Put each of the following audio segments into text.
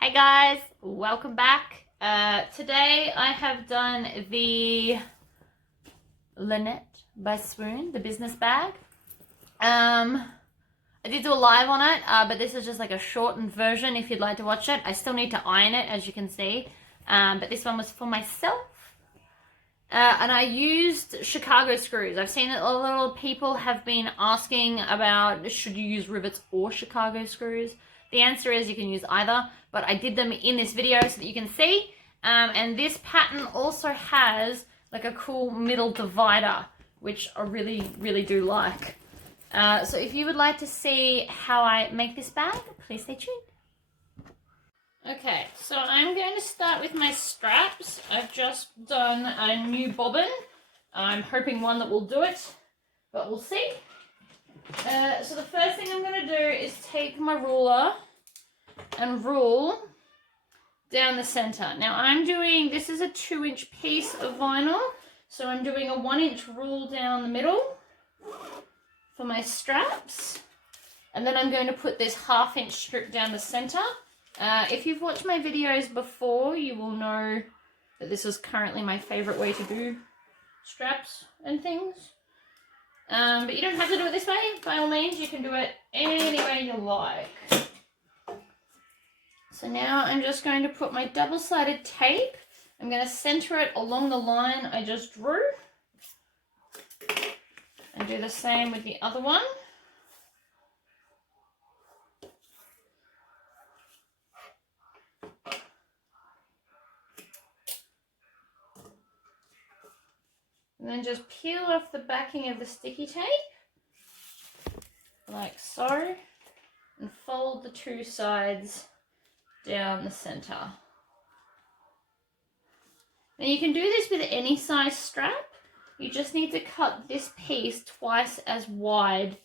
Hey guys, welcome back. Today I have done the Linette by Swoon, the business bag. I did do a live on it, but this is just like a shortened version if you'd like to watch it. I still need to iron it, as you can see, but this one was for myself. And I used Chicago screws. I've seen that a lot of people have been asking about should you use rivets or Chicago screws. The answer is you can use either, but I did them in this video so that you can see. And this pattern also has like a cool middle divider, which I really do like. So if you would like to see how I make this bag, please stay tuned. Okay, so I'm going to start with my straps. I've just done a new bobbin. I'm hoping one that will do it, but we'll see. So the first thing I'm going to do is take my ruler and rule down the center. Now I'm doing, this is a 2-inch piece of vinyl, so I'm doing a 1-inch rule down the middle for my straps. And then I'm going to put this 1/2-inch strip down the center. If you've watched my videos before, you will know that this is currently my favorite way to do straps and things. But you don't have to do it this way. By all means, you can do it any way you like. So now I'm just going to put my double-sided tape. I'm going to center it along the line I just drew. And do the same with the other one. And then just peel off the backing of the sticky tape, like so, and fold the 2 sides down the center. Now you can do this with any size strap. You just need to cut this piece twice as wide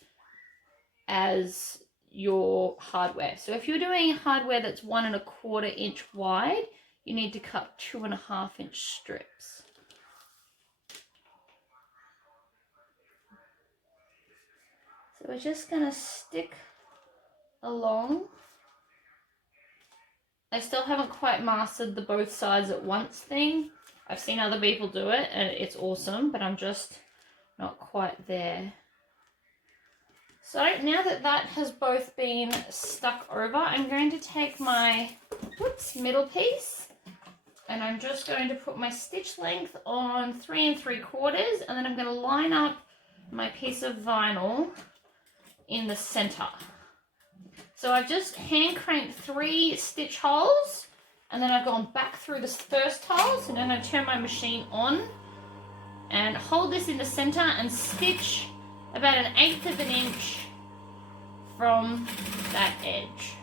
as your hardware. So if you're doing hardware that's 1 1/4 inch wide, you need to cut 2 1/2-inch strips. So we're just going to stick along. I still haven't quite mastered the both sides at once thing. I've seen other people do it and it's awesome, but I'm just not quite there. So now that that has both been stuck over, I'm going to take my middle piece and I'm just going to put my stitch length on 3 3/4, and then I'm going to line up my piece of vinyl in the center. So I've just hand cranked 3 stitch holes, and then I've gone back through this first hole. So now I'm going to turn my machine on and hold this in the center and stitch about 1/8 of an inch from that edge.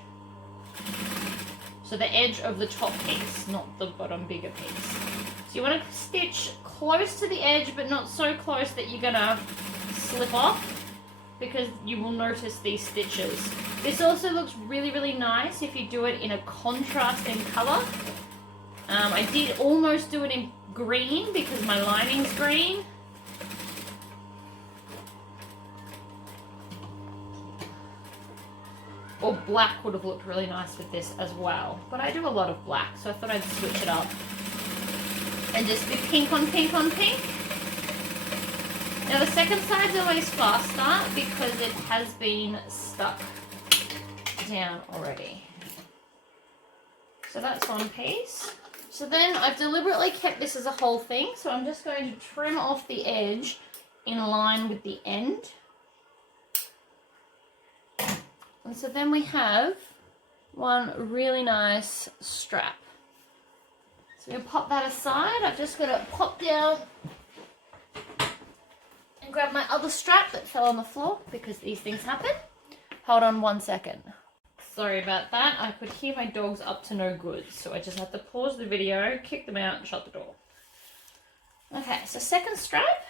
So the edge of the top piece, not the bottom bigger piece. So you want to stitch close to the edge, but not so close that you're going to slip off, because you will notice these stitches. This also looks really nice if you do it in a contrasting color. I did almost do it in green because my lining's green. Or black would have looked really nice with this as well. But I do a lot of black, so I thought I'd switch it up. And just do pink on pink on pink. Now the second side's always faster because it has been stuck down already. So that's one piece. So then I've deliberately kept this as a whole thing, so I'm just going to trim off the edge in line with the end. And so then we have one really nice strap. So we'll pop that aside. I've just got to pop down and grab my other strap that fell on the floor because these things happen. Hold on 1 second. Sorry about that. I could hear my dogs up to no good, so I just had to pause the video, kick them out, and shut the door. Okay, so second strap.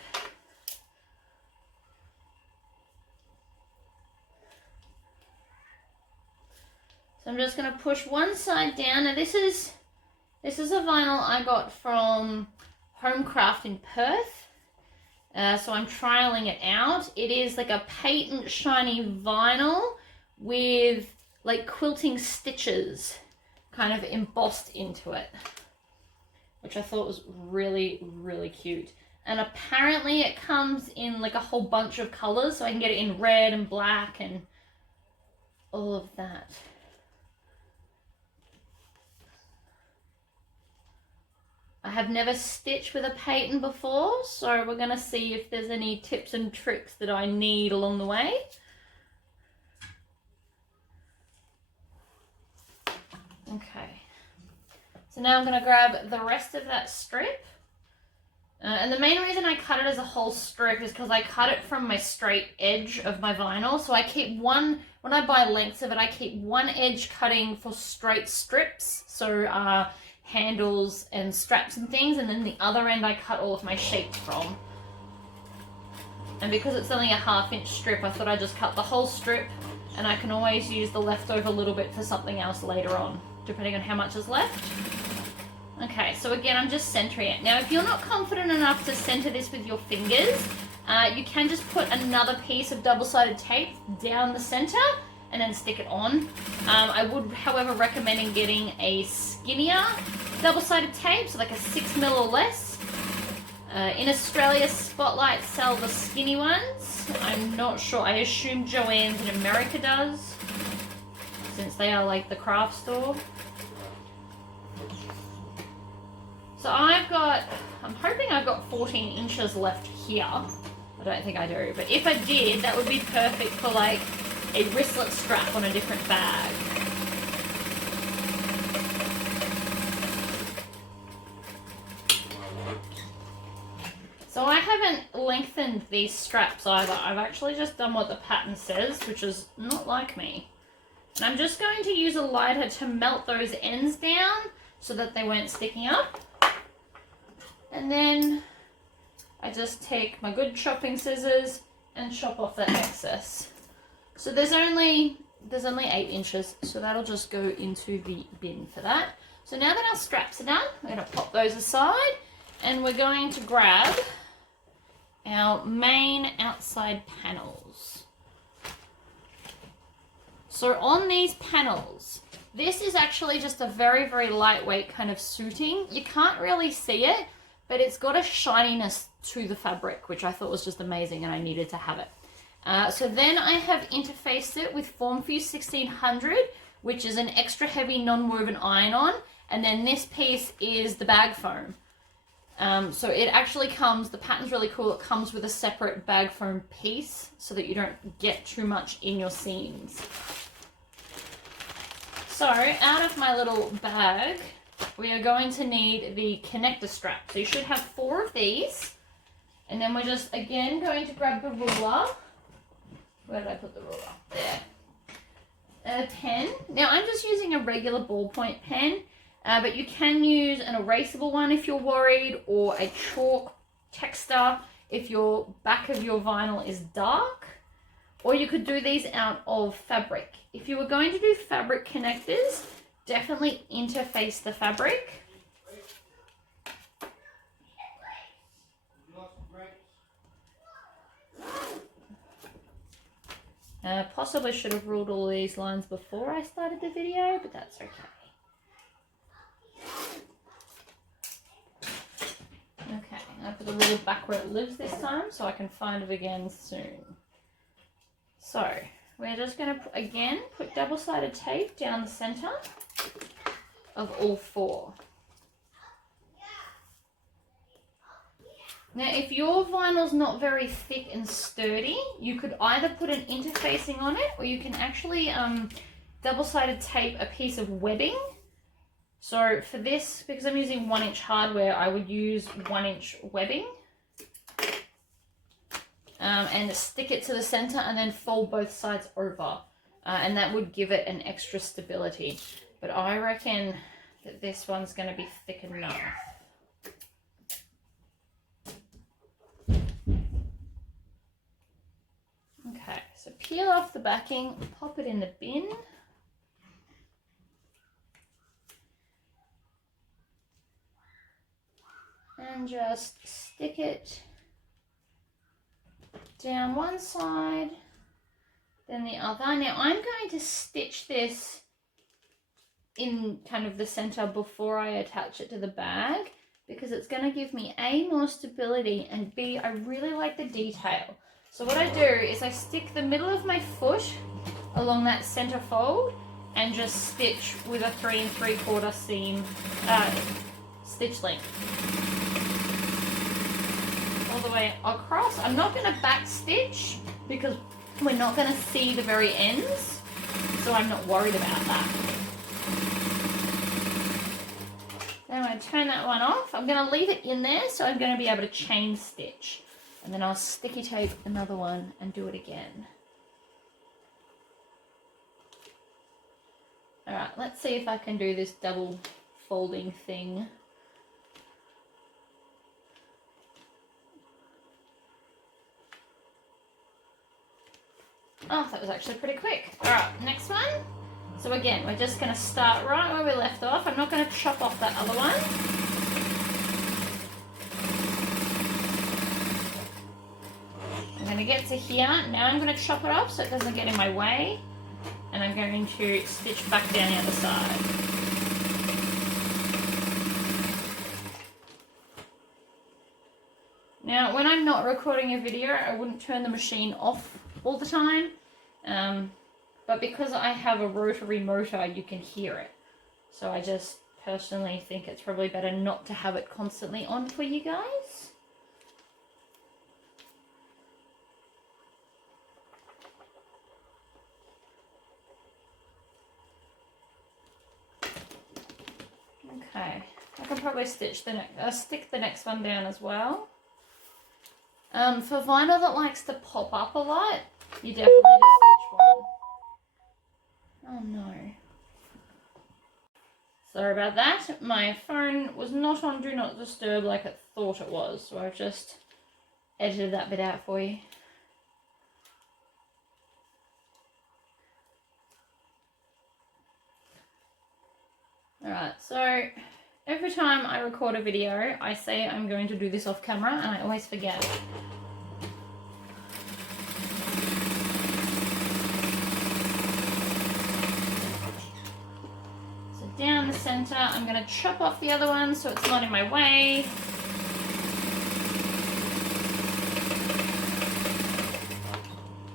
So I'm just going to push one side down. Now this is a vinyl I got from Homecraft in Perth. So I'm trialing it out. It is like a patent shiny vinyl with like quilting stitches kind of embossed into it, which I thought was really, really cute. And apparently it comes in like a whole bunch of colors, so I can get it in red and black and all of that. I have never stitched with a pattern before, so we're going to see if there's any tips and tricks that I need along the way. Okay, so now I'm going to grab the rest of that strip. And the main reason I cut it as a whole strip is because I cut it from my straight edge of my vinyl. So I keep one, when I buy lengths of it, I keep one edge cutting for straight strips. So handles and straps and things. And then the other end I cut all of my shapes from. And because it's only a 1/2 inch strip, I thought I'd just cut the whole strip. And I can always use the leftover little bit for something else later on, depending on how much is left. Okay, so again, I'm just centering it. Now, if you're not confident enough to center this with your fingers, you can just put another piece of double-sided tape down the center and then stick it on. I would, however, recommend getting a skinnier double-sided tape, so like a 6mm or less. In Australia, Spotlight sell the skinny ones. I'm not sure. I assume Joann's in America does, since they are like the craft store. So I'm hoping I've got 14 inches left here. I don't think I do, but if I did, that would be perfect for like a wristlet strap on a different bag. So I haven't lengthened these straps either. I've actually just done what the pattern says, which is not like me. And I'm just going to use a lighter to melt those ends down so that they weren't sticking up. And then I just take my good chopping scissors and chop off that excess. So there's only 8 inches, so that'll just go into the bin for that. So now that our straps are done, we're going to pop those aside and we're going to grab our main outside panels. So on these panels, this is actually just a very, very lightweight kind of suiting. You can't really see it, but it's got a shininess to the fabric, which I thought was just amazing and I needed to have it. So then I have interfaced it with Formfuse 1600, which is an extra heavy non-woven iron-on, and then this piece is the bag foam. So it actually comes, the pattern's really cool, it comes with a separate bag foam piece so that you don't get too much in your seams. So out of my little bag, we are going to need the connector strap. So you should have 4 of these. And then we're just, again, going to grab the ruler. Where did I put the ruler? There. A pen. Now, I'm just using a regular ballpoint pen, but you can use an erasable one if you're worried, or a chalk texture if your back of your vinyl is dark. Or you could do these out of fabric. If you were going to do fabric connectors, definitely interface the fabric. Possibly should have ruled all these lines before I started the video, but that's okay. Okay, I put the ruler back where it lives this time so I can find it again soon. So we're just going to, again, put double-sided tape down the center of all 4. Now, if your vinyl's not very thick and sturdy, you could either put an interfacing on it, or you can actually double-sided tape a piece of webbing. So for this, because I'm using 1-inch hardware, I would use 1-inch webbing. And stick it to the center and then fold both sides over. And that would give it an extra stability. But I reckon that this one's going to be thick enough. Okay, so peel off the backing, pop it in the bin. And just stick it down one side, then the other. Now I'm going to stitch this in kind of the center before I attach it to the bag, because it's going to give me A, more stability, and B, I really like the detail. So what I do is I stick the middle of my foot along that center fold and just stitch with a 3 3/4 seam stitch length all the way across. I'm not going to back stitch because we're not going to see the very ends, so I'm not worried about that. Now I turn that one off. I'm going to leave it in there, so I'm going to be able to chain stitch, and then I'll sticky tape another one and do it again. Alright, let's see if I can do this double folding thing. Oh, that was actually pretty quick. Alright, next one. So again, we're just going to start right where we left off. I'm not going to chop off that other one. I'm going to get to here. Now I'm going to chop it off so it doesn't get in my way. And I'm going to stitch back down the other side. Now, when I'm not recording a video, I wouldn't turn the machine off all the time. But because I have a rotary motor, you can hear it. So I just personally think it's probably better not to have it constantly on for you guys. Okay, I can probably stitch the stick the next one down as well. For vinyl that likes to pop up a lot, you definitely just stitch one. Oh no. Sorry about that. My phone was not on Do Not Disturb like it thought it was, so I've just edited that bit out for you. Alright, so every time I record a video, I say I'm going to do this off camera, and I always forget. So down the center, I'm going to chop off the other one so it's not in my way.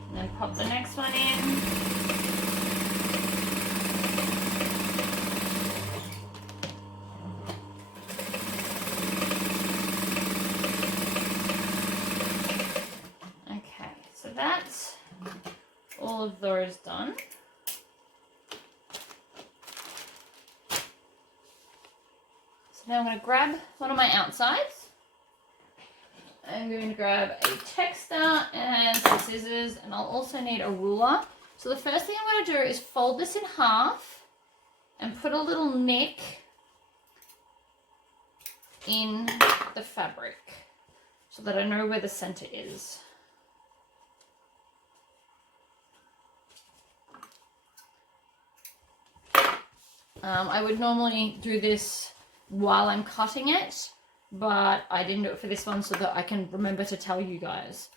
And then pop the next one in. That's all of those done. So now I'm going to grab one of my outsides. I'm going to grab a texter and some scissors, and I'll also need a ruler. So the first thing I'm going to do is fold this in half and put a little nick in the fabric so that I know where the center is. I would normally do this while I'm cutting it, but I didn't do it for this one so that I can remember to tell you guys.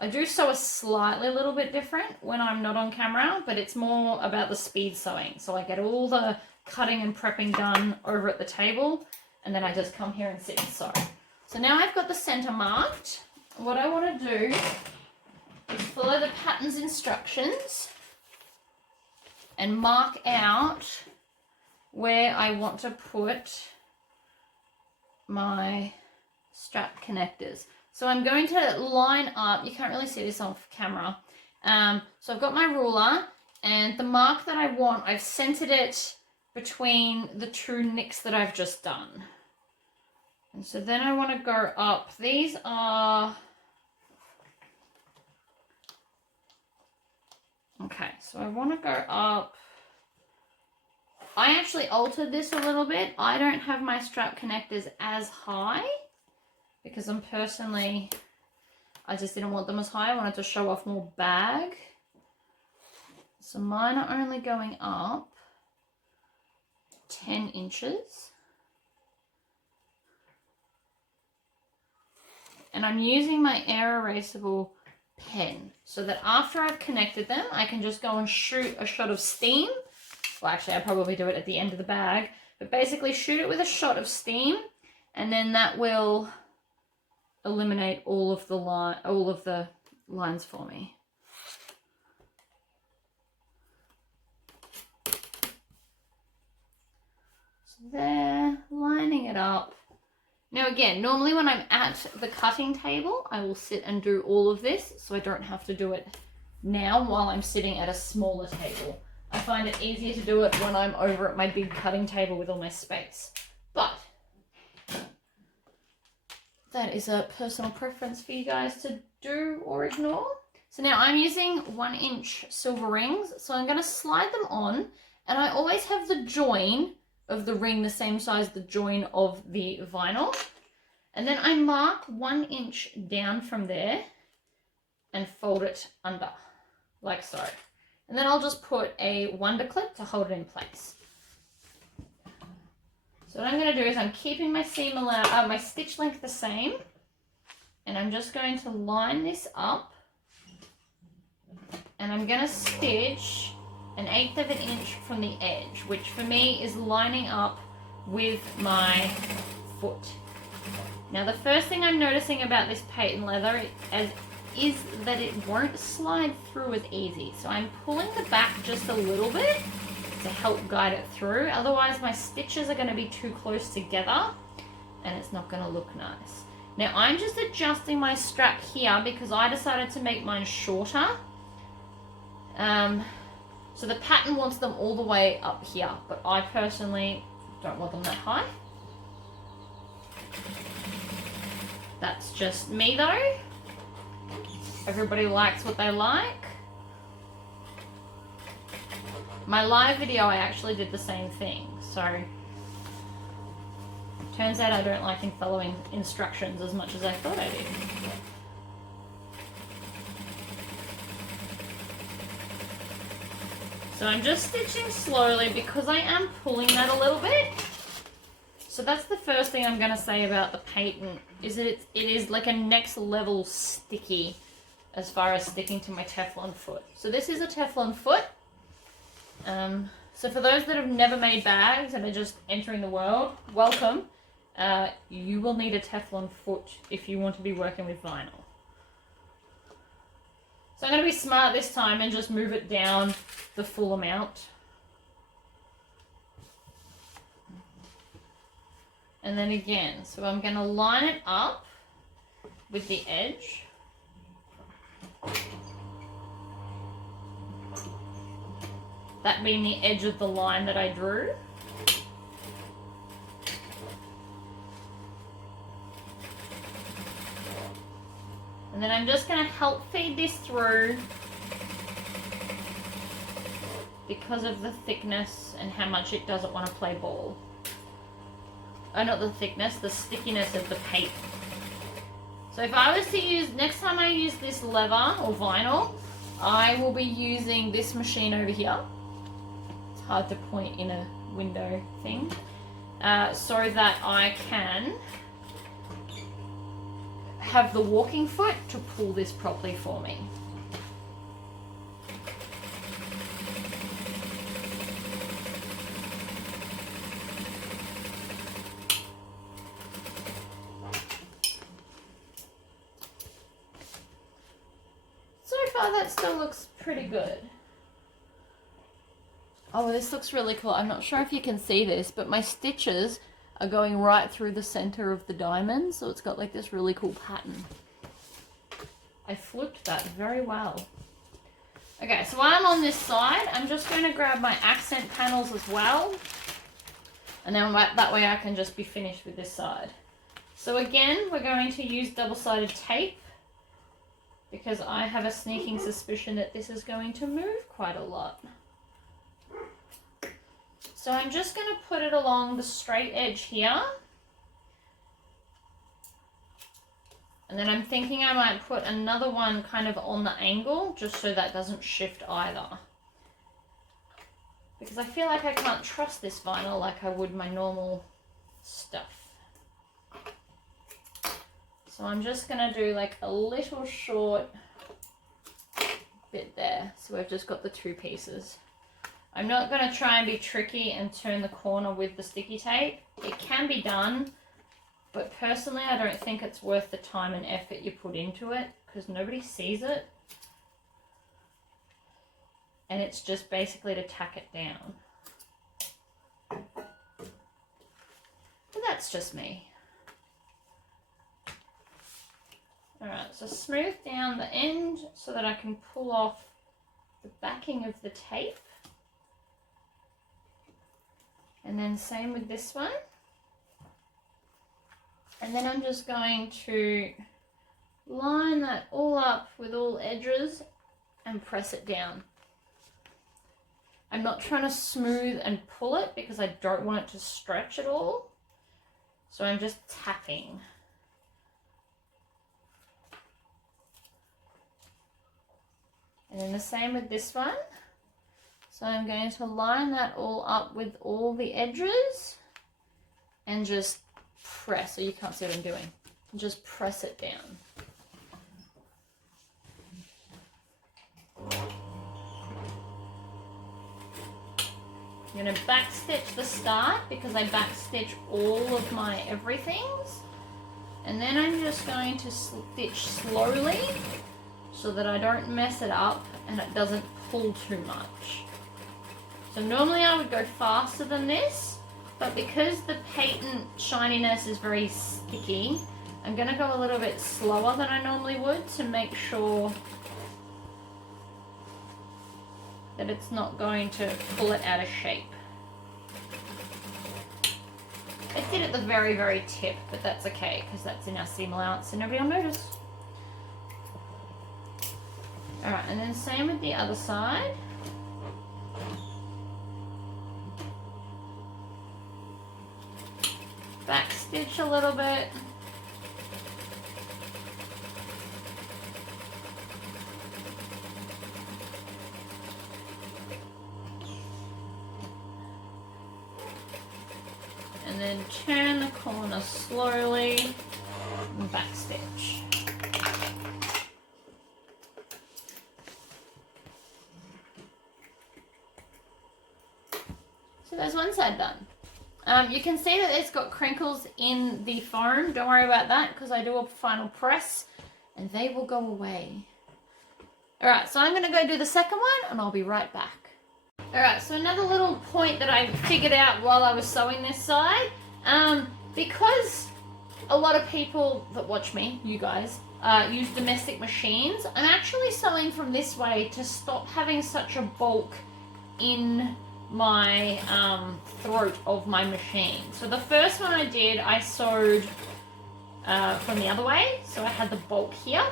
I do sew a slightly little bit different when I'm not on camera, but it's more about the speed sewing. So I get all the cutting and prepping done over at the table, and then I just come here and sit and sew. So now I've got the center marked. What I want to do is follow the pattern's instructions and mark out where I want to put my strap connectors. So I'm going to line up, you can't really see this on camera, so I've got my ruler, and the mark that I want, I've centered it between the two nicks that I've just done. And so then I want to go up. These are, okay, so I want to go up. I actually altered this a little bit. I don't have my strap connectors as high because I'm personally, I just didn't want them as high. I wanted to show off more bag. So mine are only going up 10 inches. And I'm using my air erasable pen so that after I've connected them, I can just go and shoot a shot of steam Well, actually, I probably do it at the end of the bag. But basically shoot it with a shot of steam, and then that will eliminate all of the lines for me. So there, lining it up. Now again, normally when I'm at the cutting table, I will sit and do all of this, so I don't have to do it now while I'm sitting at a smaller table. I find it easier to do it when I'm over at my big cutting table with all my space. But that is a personal preference for you guys to do or ignore. So now I'm using 1-inch silver rings, so I'm going to slide them on, and I always have the join of the ring the same size as the join of the vinyl. And then I mark 1 inch down from there and fold it under, like so. And then I'll just put a wonder clip to hold it in place. So what I'm going to do is I'm keeping my my stitch length the same, and I'm just going to line this up, and I'm going to stitch 1/8 of an inch from the edge, which for me is lining up with my foot. Now the first thing I'm noticing about this patent leather is that it won't slide through as easy. So I'm pulling the back just a little bit to help guide it through. Otherwise my stitches are going to be too close together and it's not going to look nice. Now I'm just adjusting my strap here because I decided to make mine shorter. So the pattern wants them all the way up here, but I personally don't want them that high. That's just me though. Everybody likes what they like. My live video, I actually did the same thing. So, turns out I don't like following instructions as much as I thought I did. So I'm just stitching slowly because I am pulling that a little bit. So that's the first thing I'm going to say about the patent, is that it is like a next level sticky as far as sticking to my Teflon foot. So this is a Teflon foot. So for those that have never made bags and are just entering the world, welcome. You will need a Teflon foot if you want to be working with vinyl. So I'm going to be smart this time and just move it down the full amount. And then again, so I'm going to line it up with the edge. That being the edge of the line that I drew. And then I'm just going to help feed this through because of the thickness and how much it doesn't want to play ball. Oh, not the thickness, the stickiness of the paint. So if I was to use, next time I use this leather or vinyl, I will be using this machine over here. It's hard to point in a window thing. So that I can have the walking foot to pull this properly for me. So far that still looks pretty good. Oh, this looks really cool. I'm not sure if you can see this, but my stitches are going right through the center of the diamond, so it's got like this really cool pattern. I flipped that very well. Okay, so while I'm on this side, I'm just going to grab my accent panels as well, and then that way I can just be finished with this side. So again, we're going to use double-sided tape because I have a sneaking suspicion that this is going to move quite a lot. So I'm just going to put it along the straight edge here. And then I'm thinking I might put another one kind of on the angle just so that doesn't shift either. Because I feel like I can't trust this vinyl like I would my normal stuff. So I'm just going to do like a little short bit there. So we've just got the two pieces. I'm not going to try and be tricky and turn the corner with the sticky tape. It can be done, but personally I don't think it's worth the time and effort you put into it because nobody sees it. And it's just basically to tack it down. But that's just me. Alright, so smooth down the end so that I can pull off the backing of the tape. And then same with this one. And then I'm just going to line that all up with all edges and press it down. I'm not trying to smooth and pull it because I don't want it to stretch at all. So I'm just tapping. And then the same with this one. So I'm going to line that all up with all the edges and just press, so you can't see what I'm doing. Just press it down. I'm going to backstitch the start because I backstitch all of my everythings. And then I'm just going to stitch slowly so that I don't mess it up and it doesn't pull too much. So normally I would go faster than this, but because the patent shininess is very sticky, I'm going to go a little bit slower than I normally would to make sure that it's not going to pull it out of shape. I did at the very, very tip, but that's okay because that's in our seam allowance and nobody will notice. Alright, and then same with the other side. Back stitch a little bit. And then turn the corner slowly and back stitch. So there's one side done. You can see that it's got crinkles in the foam. Don't worry about that because I do a final press and they will go away. Alright, so I'm going to go do the second one and I'll be right back. Alright, so another little point that I figured out while I was sewing this side, because a lot of people that watch me, you guys, use domestic machines, I'm actually sewing from this way to stop having such a bulk in my throat of my machine. So the first one I did, I sewed from the other way, so I had the bulk here.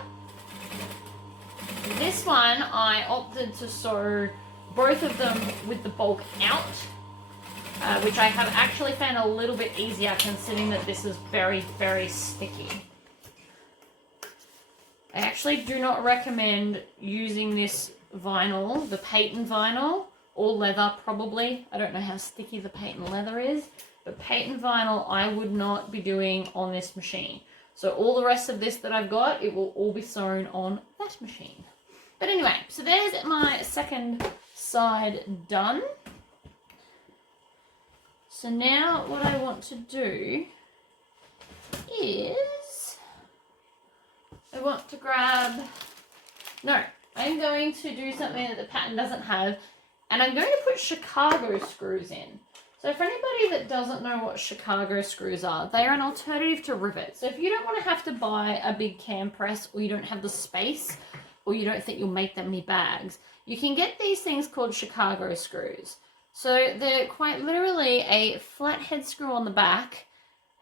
This one, I opted to sew both of them with the bulk out, which I have actually found a little bit easier considering that this is very, very sticky. I actually do not recommend using this vinyl, the patent vinyl, or leather probably. I don't know how sticky the patent leather is, but patent vinyl I would not be doing on this machine. So all the rest of this that I've got, it will all be sewn on that machine. But anyway, so there's my second side done. So now what I want to do is I want to grab, no, I'm going to do something that the pattern doesn't have, and I'm going to put Chicago screws in. So for anybody that doesn't know what Chicago screws are, they are an alternative to rivets. So if you don't want to have to buy a big cam press, or you don't have the space, or you don't think you'll make that many bags, you can get these things called Chicago screws. So they're quite literally a flat head screw on the back,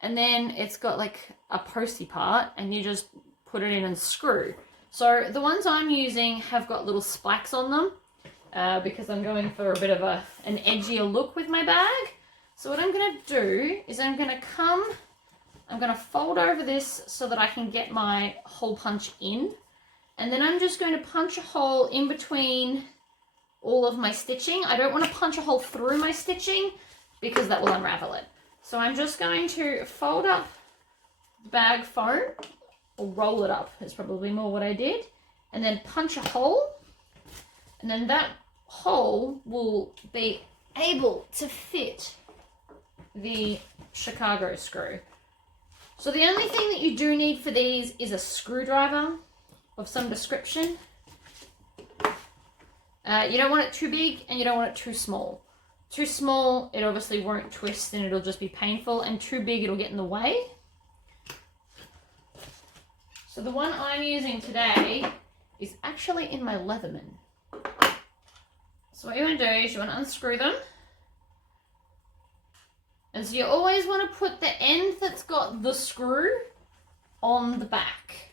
and then it's got like a posty part, and you just put it in and screw. So the ones I'm using have got little spikes on them, because I'm going for a bit of an edgier look with my bag. So what I'm going to do is I'm going to fold over this so that I can get my hole punch in. And then I'm just going to punch a hole in between all of my stitching. I don't want to punch a hole through my stitching because that will unravel it. So I'm just going to fold up the bag foam, or roll it up is probably more what I did, and then punch a hole. And then that hole will be able to fit the Chicago screw. So the only thing that you do need for these is a screwdriver of some description. You don't want it too big and you don't want it too small. Too small, it obviously won't twist and it'll just be painful, and too big, it'll get in the way. So the one I'm using today is actually in my Leatherman. So what you want to do is you want to unscrew them. And so you always want to put the end that's got the screw on the back,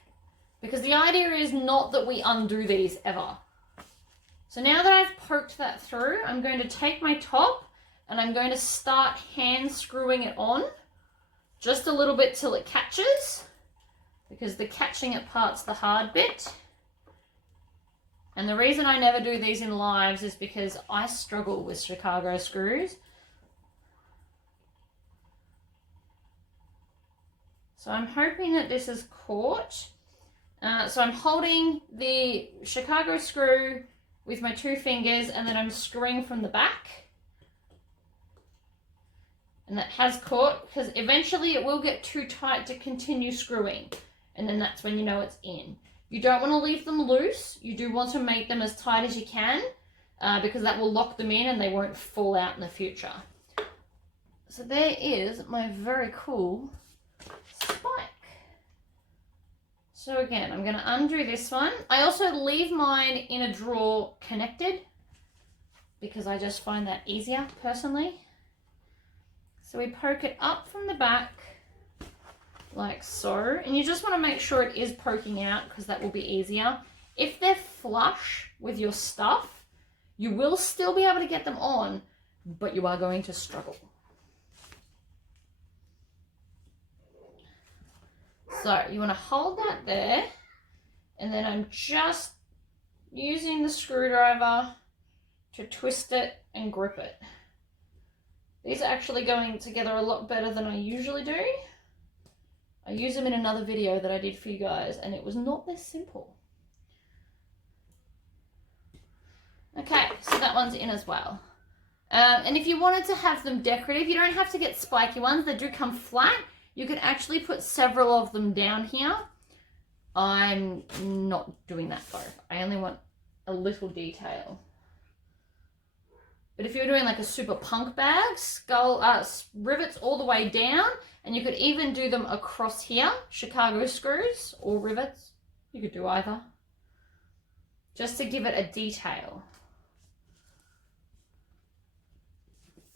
because the idea is not that we undo these ever. So now that I've poked that through, I'm going to take my top and I'm going to start hand screwing it on just a little bit till it catches, because the catching it part's the hard bit. And the reason I never do these in lives is because I struggle with Chicago screws. So I'm hoping that this is caught. So I'm holding the Chicago screw with my 2 fingers, and then I'm screwing from the back. And that has caught, because eventually it will get too tight to continue screwing. And then that's when you know it's in. You don't want to leave them loose. You do want to make them as tight as you can, because that will lock them in and they won't fall out in the future. So there is my very cool spike. So again, I'm going to undo this one. I also leave mine in a drawer connected, because I just find that easier personally. So we poke it up from the back like so, and you just want to make sure it is poking out, because that will be easier. If they're flush with your stuff, you will still be able to get them on, but you are going to struggle. So you want to hold that there, and then I'm just using the screwdriver to twist it and grip it. These are actually going together a lot better than I usually do. I use them in another video that I did for you guys, and it was not this simple. Okay, so that one's in as well. And if you wanted to have them decorative, you don't have to get spiky ones. They do come flat. You could actually put several of them down here. I'm not doing that though. I only want a little detail. But if you're doing like a super punk bag, rivets all the way down, and you could even do them across here, Chicago screws or rivets. You could do either, just to give it a detail.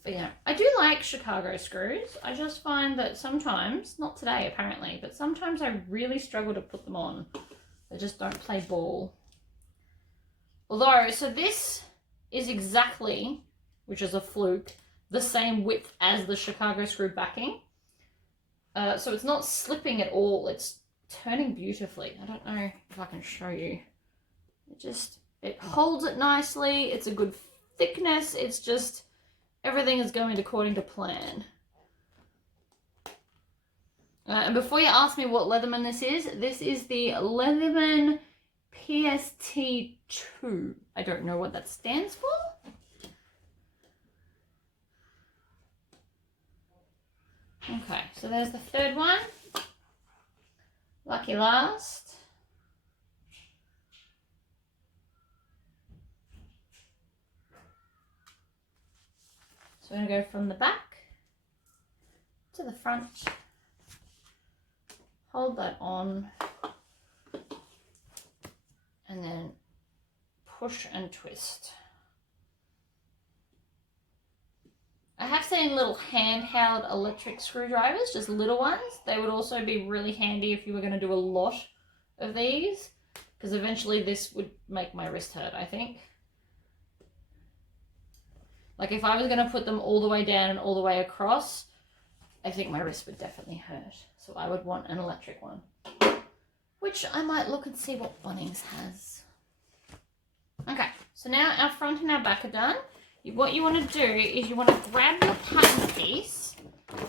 But yeah, I do like Chicago screws. I just find that sometimes, not today apparently, but sometimes I really struggle to put them on. They just don't play ball. Although, so this is exactly, which is a fluke, the same width as the Chicago screw backing. So it's not slipping at all. It's turning beautifully. I don't know if I can show you. It holds it nicely. It's a good thickness. It's just, everything is going according to plan. And before you ask me what Leatherman this is the Leatherman PST2. I don't know what that stands for. Okay, so there's the third one. Lucky last. So we're going to go from the back to the front. Hold that on. And then push and twist. I have seen little handheld electric screwdrivers, just little ones. They would also be really handy if you were going to do a lot of these, because eventually this would make my wrist hurt, I think. Like if I was going to put them all the way down and all the way across, I think my wrist would definitely hurt. So I would want an electric one, which I might look and see what Bunnings has. Okay, so now our front and our back are done. What you want to do is you want to grab your pattern piece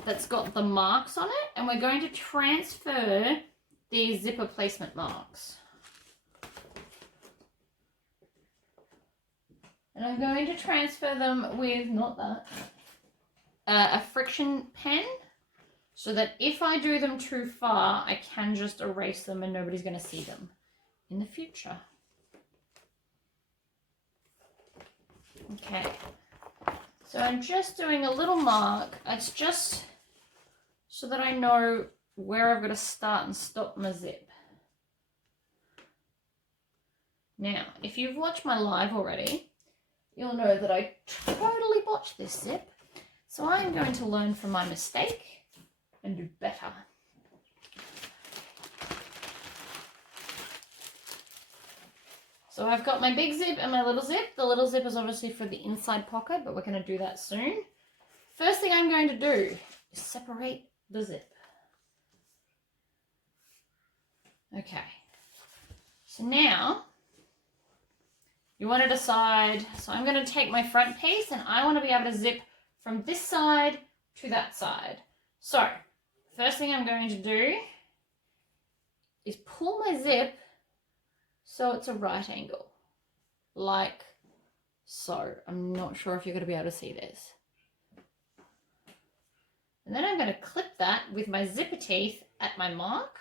that's got the marks on it, and we're going to transfer these zipper placement marks. And I'm going to transfer them with, not that, a friction pen, so that if I do them too far, I can just erase them and nobody's going to see them in the future. Okay, so I'm just doing a little mark. It's just so that I know where I've got to start and stop my zip. Now, if you've watched my live already, you'll know that I totally botched this zip. So I'm going to learn from my mistake and do better. So I've got my big zip and my little zip. The little zip is obviously for the inside pocket, but we're going to do that soon. First thing I'm going to do is separate the zip. Okay. So now you want to decide, so I'm going to take my front piece and I want to be able to zip from this side to that side. So first thing I'm going to do is pull my zip so it's a right angle, like so. I'm not sure if you're going to be able to see this. And then I'm going to clip that with my zipper teeth at my mark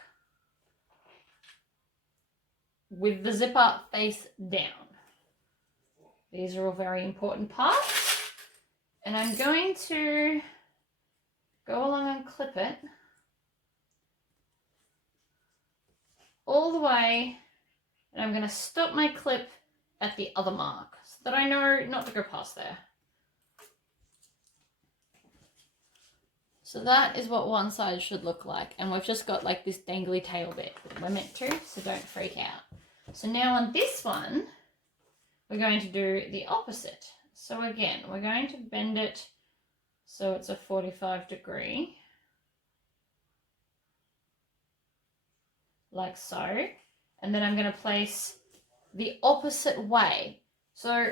with the zipper face down. These are all very important parts. And I'm going to go along and clip it all the way, and I'm going to stop my clip at the other mark so that I know not to go past there. So that is what one side should look like, and we've just got like this dangly tail bit that we're meant to, so don't freak out. So now on this one, we're going to do the opposite. So again, we're going to bend it so it's a 45°, like so. And then I'm going to place the opposite way. So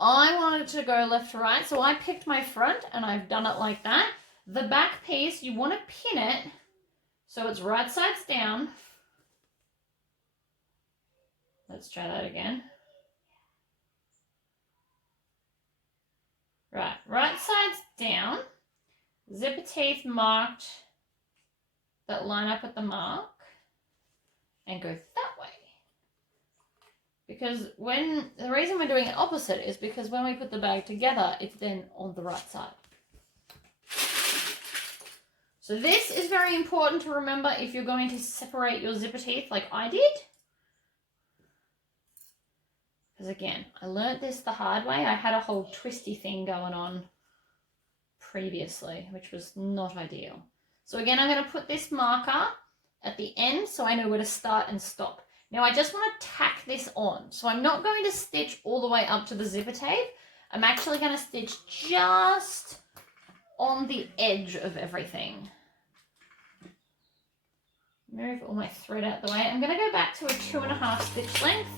I wanted to go left to right, so I picked my front and I've done it like that. The back piece, you want to pin it so it's right sides down. Let's try that again. Right sides down, zipper teeth marked that line up at the mark, and go that way. Because the reason we're doing it opposite is because when we put the bag together, it's then on the right side. So this is very important to remember if you're going to separate your zipper teeth like I did. Because again, I learnt this the hard way. I had a whole twisty thing going on previously, which was not ideal. So again, I'm going to put this marker at the end so I know where to start and stop. Now I just want to tack this on. So I'm not going to stitch all the way up to the zipper tape. I'm actually going to stitch just on the edge of everything. Move all my thread out the way. I'm going to go back to a 2.5 stitch length,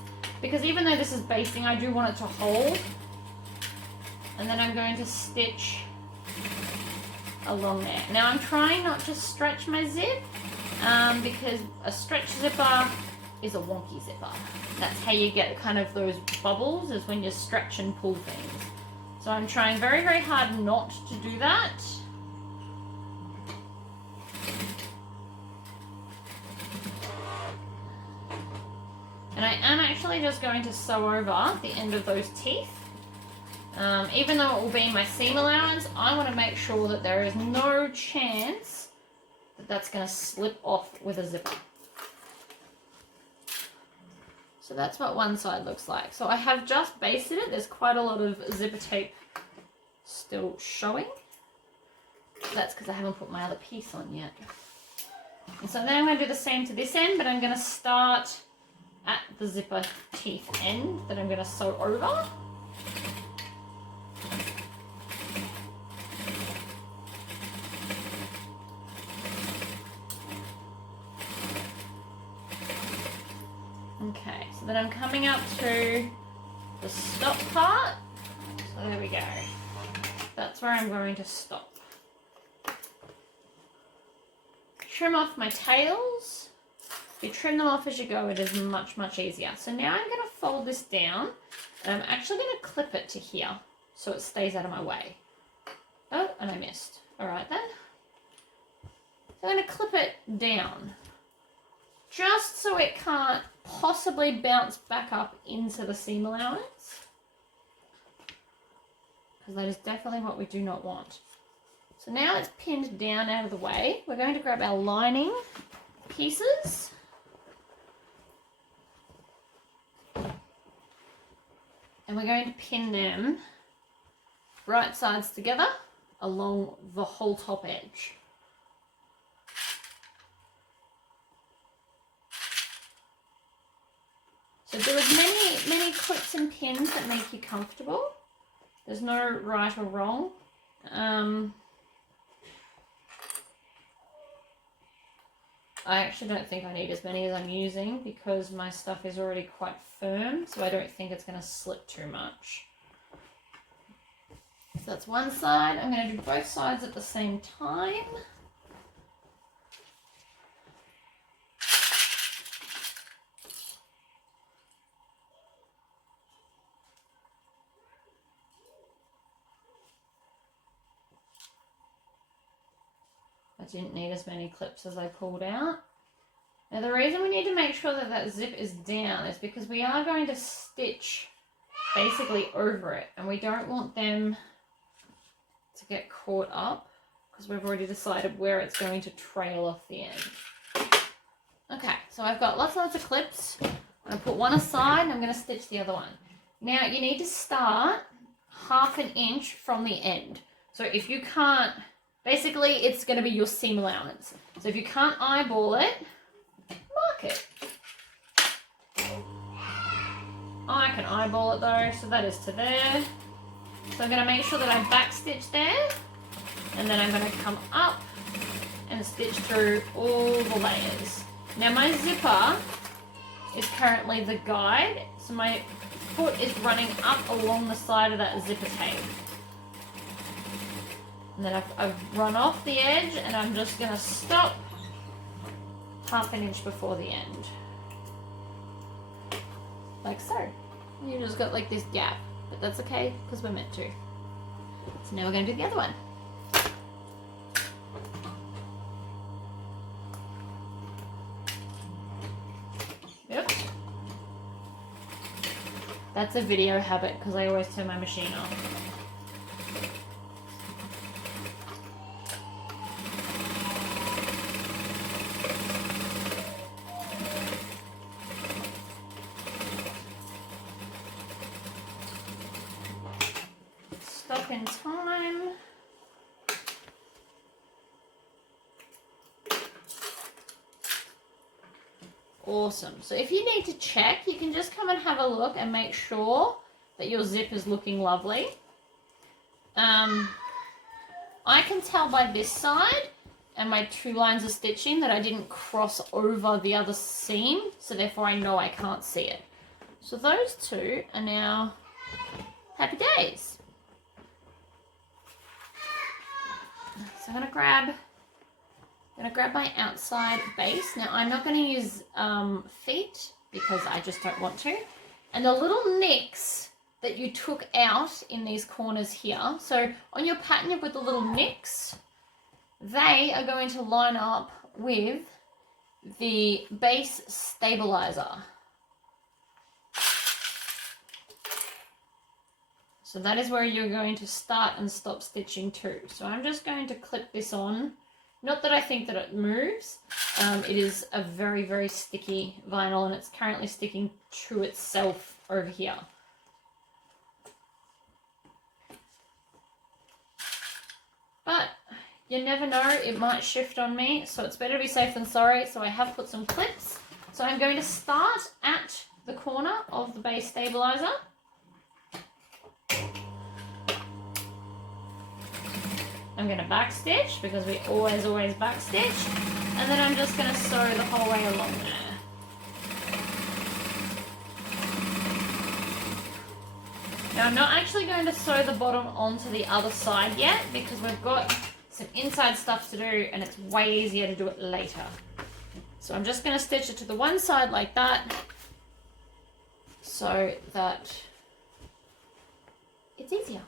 because even though this is basting, I do want it to hold. And then I'm going to stitch along there. Now I'm trying not to stretch my zip, because a stretch zipper is a wonky zipper. That's how you get kind of those bubbles, is when you stretch and pull things. So I'm trying very, very hard not to do that. And I am actually just going to sew over the end of those teeth. Even though it will be my seam allowance, I want to make sure that there is no chance that that's going to slip off with a zipper. So that's what one side looks like. So I have just basted it. There's quite a lot of zipper tape still showing. That's because I haven't put my other piece on yet. And so then I'm going to do the same to this end, but I'm going to start at the zipper teeth end that I'm going to sew over. Okay, so then I'm coming up to the stop part. So there we go. That's where I'm going to stop. Trim off my tails. If you trim them off as you go, it is much, much easier. So now I'm going to fold this down And I'm actually going to clip it to here so it stays out of my way. Oh, and I missed. All right then. So I'm going to clip it down just so it can't possibly bounce back up into the seam allowance, because that is definitely what we do not want. So now it's pinned down out of the way. We're going to grab our lining pieces. And we're going to pin them right sides together along the whole top edge. So do as many clips and pins that make you comfortable. There's no right or wrong. I actually don't think I need as many as I'm using because my stuff is already quite firm, so I don't think it's going to slip too much. So that's one side. I'm going to do both sides at the same time. I didn't need as many clips as I pulled out. Now the reason we need to make sure that that zip is down is because we are going to stitch basically over it, and we don't want them to get caught up because we've already decided where it's going to trail off the end. Okay, so I've got lots and lots of clips. I'm going to put one aside and I'm going to stitch the other one. Now you need to start 1/2 inch from the end. So if you can't, basically it's going to be your seam allowance. So if you can't eyeball it, mark it. I can eyeball it though, so that is to there. So I'm going to make sure that I back stitch there, and then I'm going to come up and stitch through all the layers. Now my zipper is currently the guide, so my foot is running up along the side of that zipper tape. And then I've run off the edge, and I'm just going to stop 1/2 inch before the end. Like so. You just got like this gap, but that's okay because we're meant to. So now we're going to do the other one. Yep. That's a video habit because I always turn my machine off. Stop in time. Awesome. So if you need to check, you can just come and have a look and make sure that your zip is looking lovely. I can tell by this side and my 2 lines of stitching that I didn't cross over the other seam, so therefore I know I can't see it. So those 2 are now happy days. So I'm gonna grab my outside base. Now I'm not going to use feet because I just don't want to. And the little nicks that you took out in these corners here, so on your pattern you've got the little nicks, they are going to line up with the base stabilizer. So that is where you're going to start and stop stitching to. So I'm just going to clip this on. Not that I think that it moves. It is a very, very sticky vinyl, and it's currently sticking to itself over here. But you never know, it might shift on me, so it's better to be safe than sorry. So I have put some clips. So I'm going to start at the corner of the base stabilizer. I'm going to back stitch because we always back stitch, and then I'm just going to sew the whole way along there. Now I'm not actually going to sew the bottom onto the other side yet because we've got some inside stuff to do and it's way easier to do it later. So I'm just going to stitch it to the one side like that so that it's easier.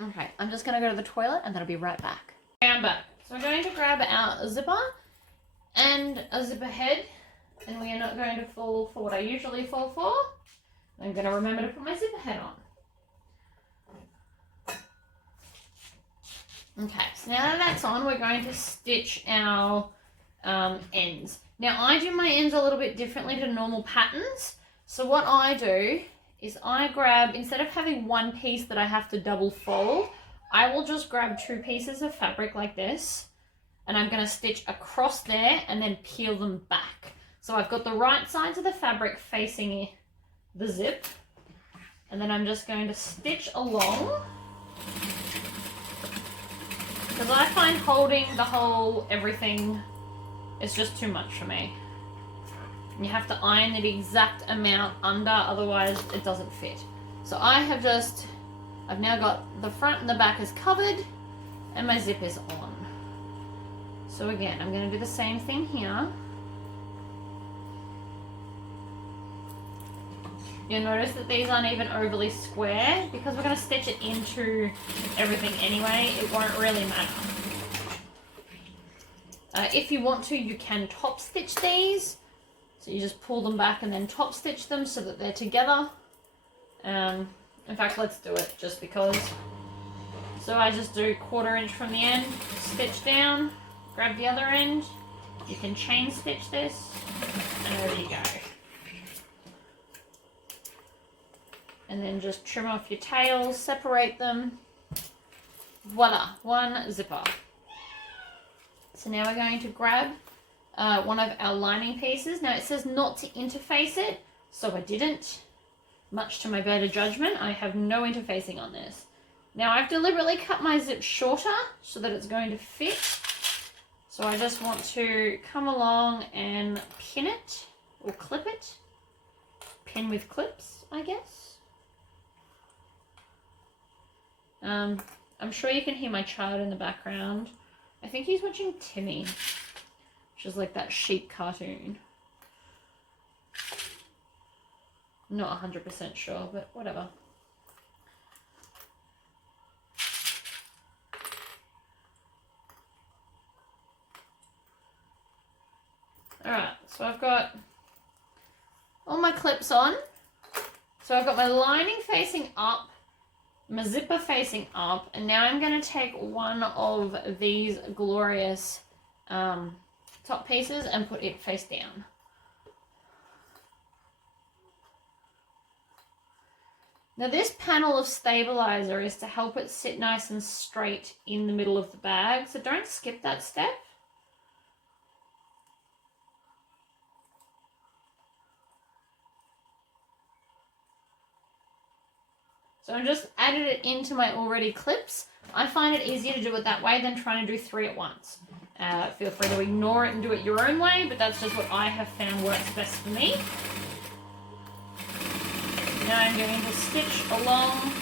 Okay, I'm just going to go to the toilet and then I'll be right back. Okay, I'm back. So we're going to grab our zipper and a zipper head, and we are not going to fall for what I usually fall for. I'm going to remember to put my zipper head on. Okay, so now that that's on, we're going to stitch our ends. Now, I do my ends a little bit differently to normal patterns. So what I do is I grab, instead of having one piece that I have to double fold, I will just grab 2 pieces of fabric like this, and I'm going to stitch across there and then peel them back. So I've got the right sides of the fabric facing the zip, and then I'm just going to stitch along, because I find holding the whole everything is just too much for me. You have to iron the exact amount under, otherwise it doesn't fit. So I've now got the front and the back is covered and my zip is on. So again, I'm going to do the same thing here. You'll notice that these aren't even overly square because we're going to stitch it into everything anyway. It won't really matter. If you want to, you can top stitch these. So you just pull them back and then top stitch them so that they're together. In fact, let's do it just because. So I just do 1/4 inch from the end, stitch down, grab the other end. You can chain stitch this, and there you go. And then just trim off your tails, separate them. Voila, one zipper. So now we're going to grab one of our lining pieces. Now it says not to interface it, so I didn't. Much to my better judgment, I have no interfacing on this. Now I've deliberately cut my zip shorter so that it's going to fit. So I just want to come along and pin it or clip it. Pin with clips, I guess. I'm sure you can hear my child in the background. I think he's watching Timmy, which is like that sheep cartoon. I'm not 100% sure, but whatever. Alright, so I've got all my clips on. So I've got my lining facing up, my zipper facing up, and now I'm going to take one of these glorious top pieces and put it face down. Now this panel of stabilizer is to help it sit nice and straight in the middle of the bag, so don't skip that step. So I've just added it into my already clips. I find it easier to do it that way than trying to do 3 at once. Feel free to ignore it and do it your own way, but that's just what I have found works best for me. Now I'm going to stitch along.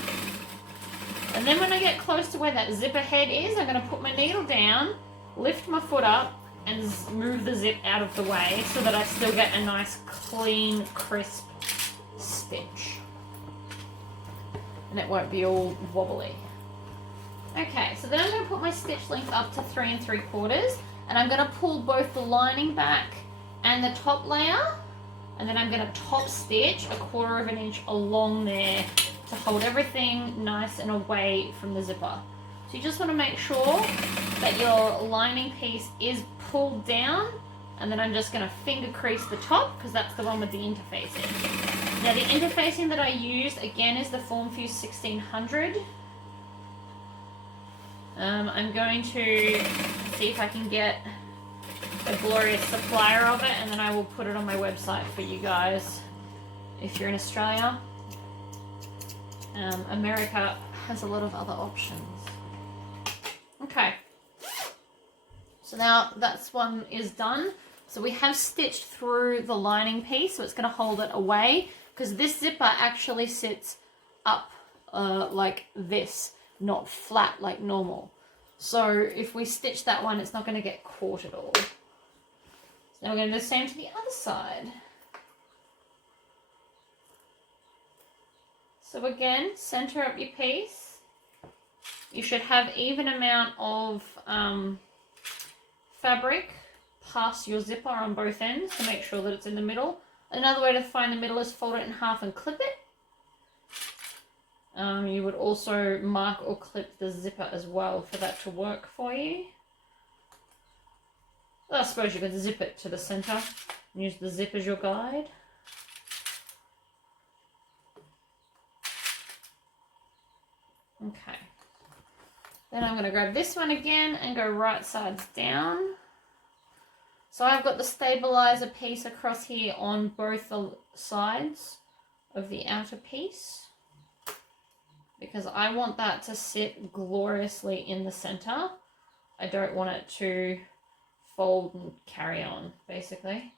And then when I get close to where that zipper head is, I'm going to put my needle down, lift my foot up, and move the zip out of the way so that I still get a nice, clean, crisp stitch. And it won't be all wobbly. Okay, so then I'm going to put my stitch length up to 3 3/4, and I'm going to pull both the lining back and the top layer, and then I'm going to top stitch 1/4 inch along there to hold everything nice and away from the zipper. So you just want to make sure that your lining piece is pulled down, and then I'm just going to finger crease the top because that's the one with the interfacing. Now the interfacing that I used again is the Formfuse 1600. I'm going to see if I can get a glorious supplier of it, and then I will put it on my website for you guys if you're in Australia. America has a lot of other options. Okay, so now that's one is done. So we have stitched through the lining piece, so it's going to hold it away because this zipper actually sits up like this, not flat like normal. So if we stitch that one, it's not going to get caught at all. So now we're going to do the same to the other side. So again, center up your piece. You should have even amount of fabric past your zipper on both ends to make sure that it's in the middle. Another way to find the middle is fold it in half and clip it. You would also mark or clip the zipper as well for that to work for you. I suppose you could zip it to the center and use the zip as your guide. Okay. Then I'm going to grab this one again and go right sides down. So I've got the stabilizer piece across here on both the sides of the outer piece, because I want that to sit gloriously in the center. I don't want it to fold and carry on, basically.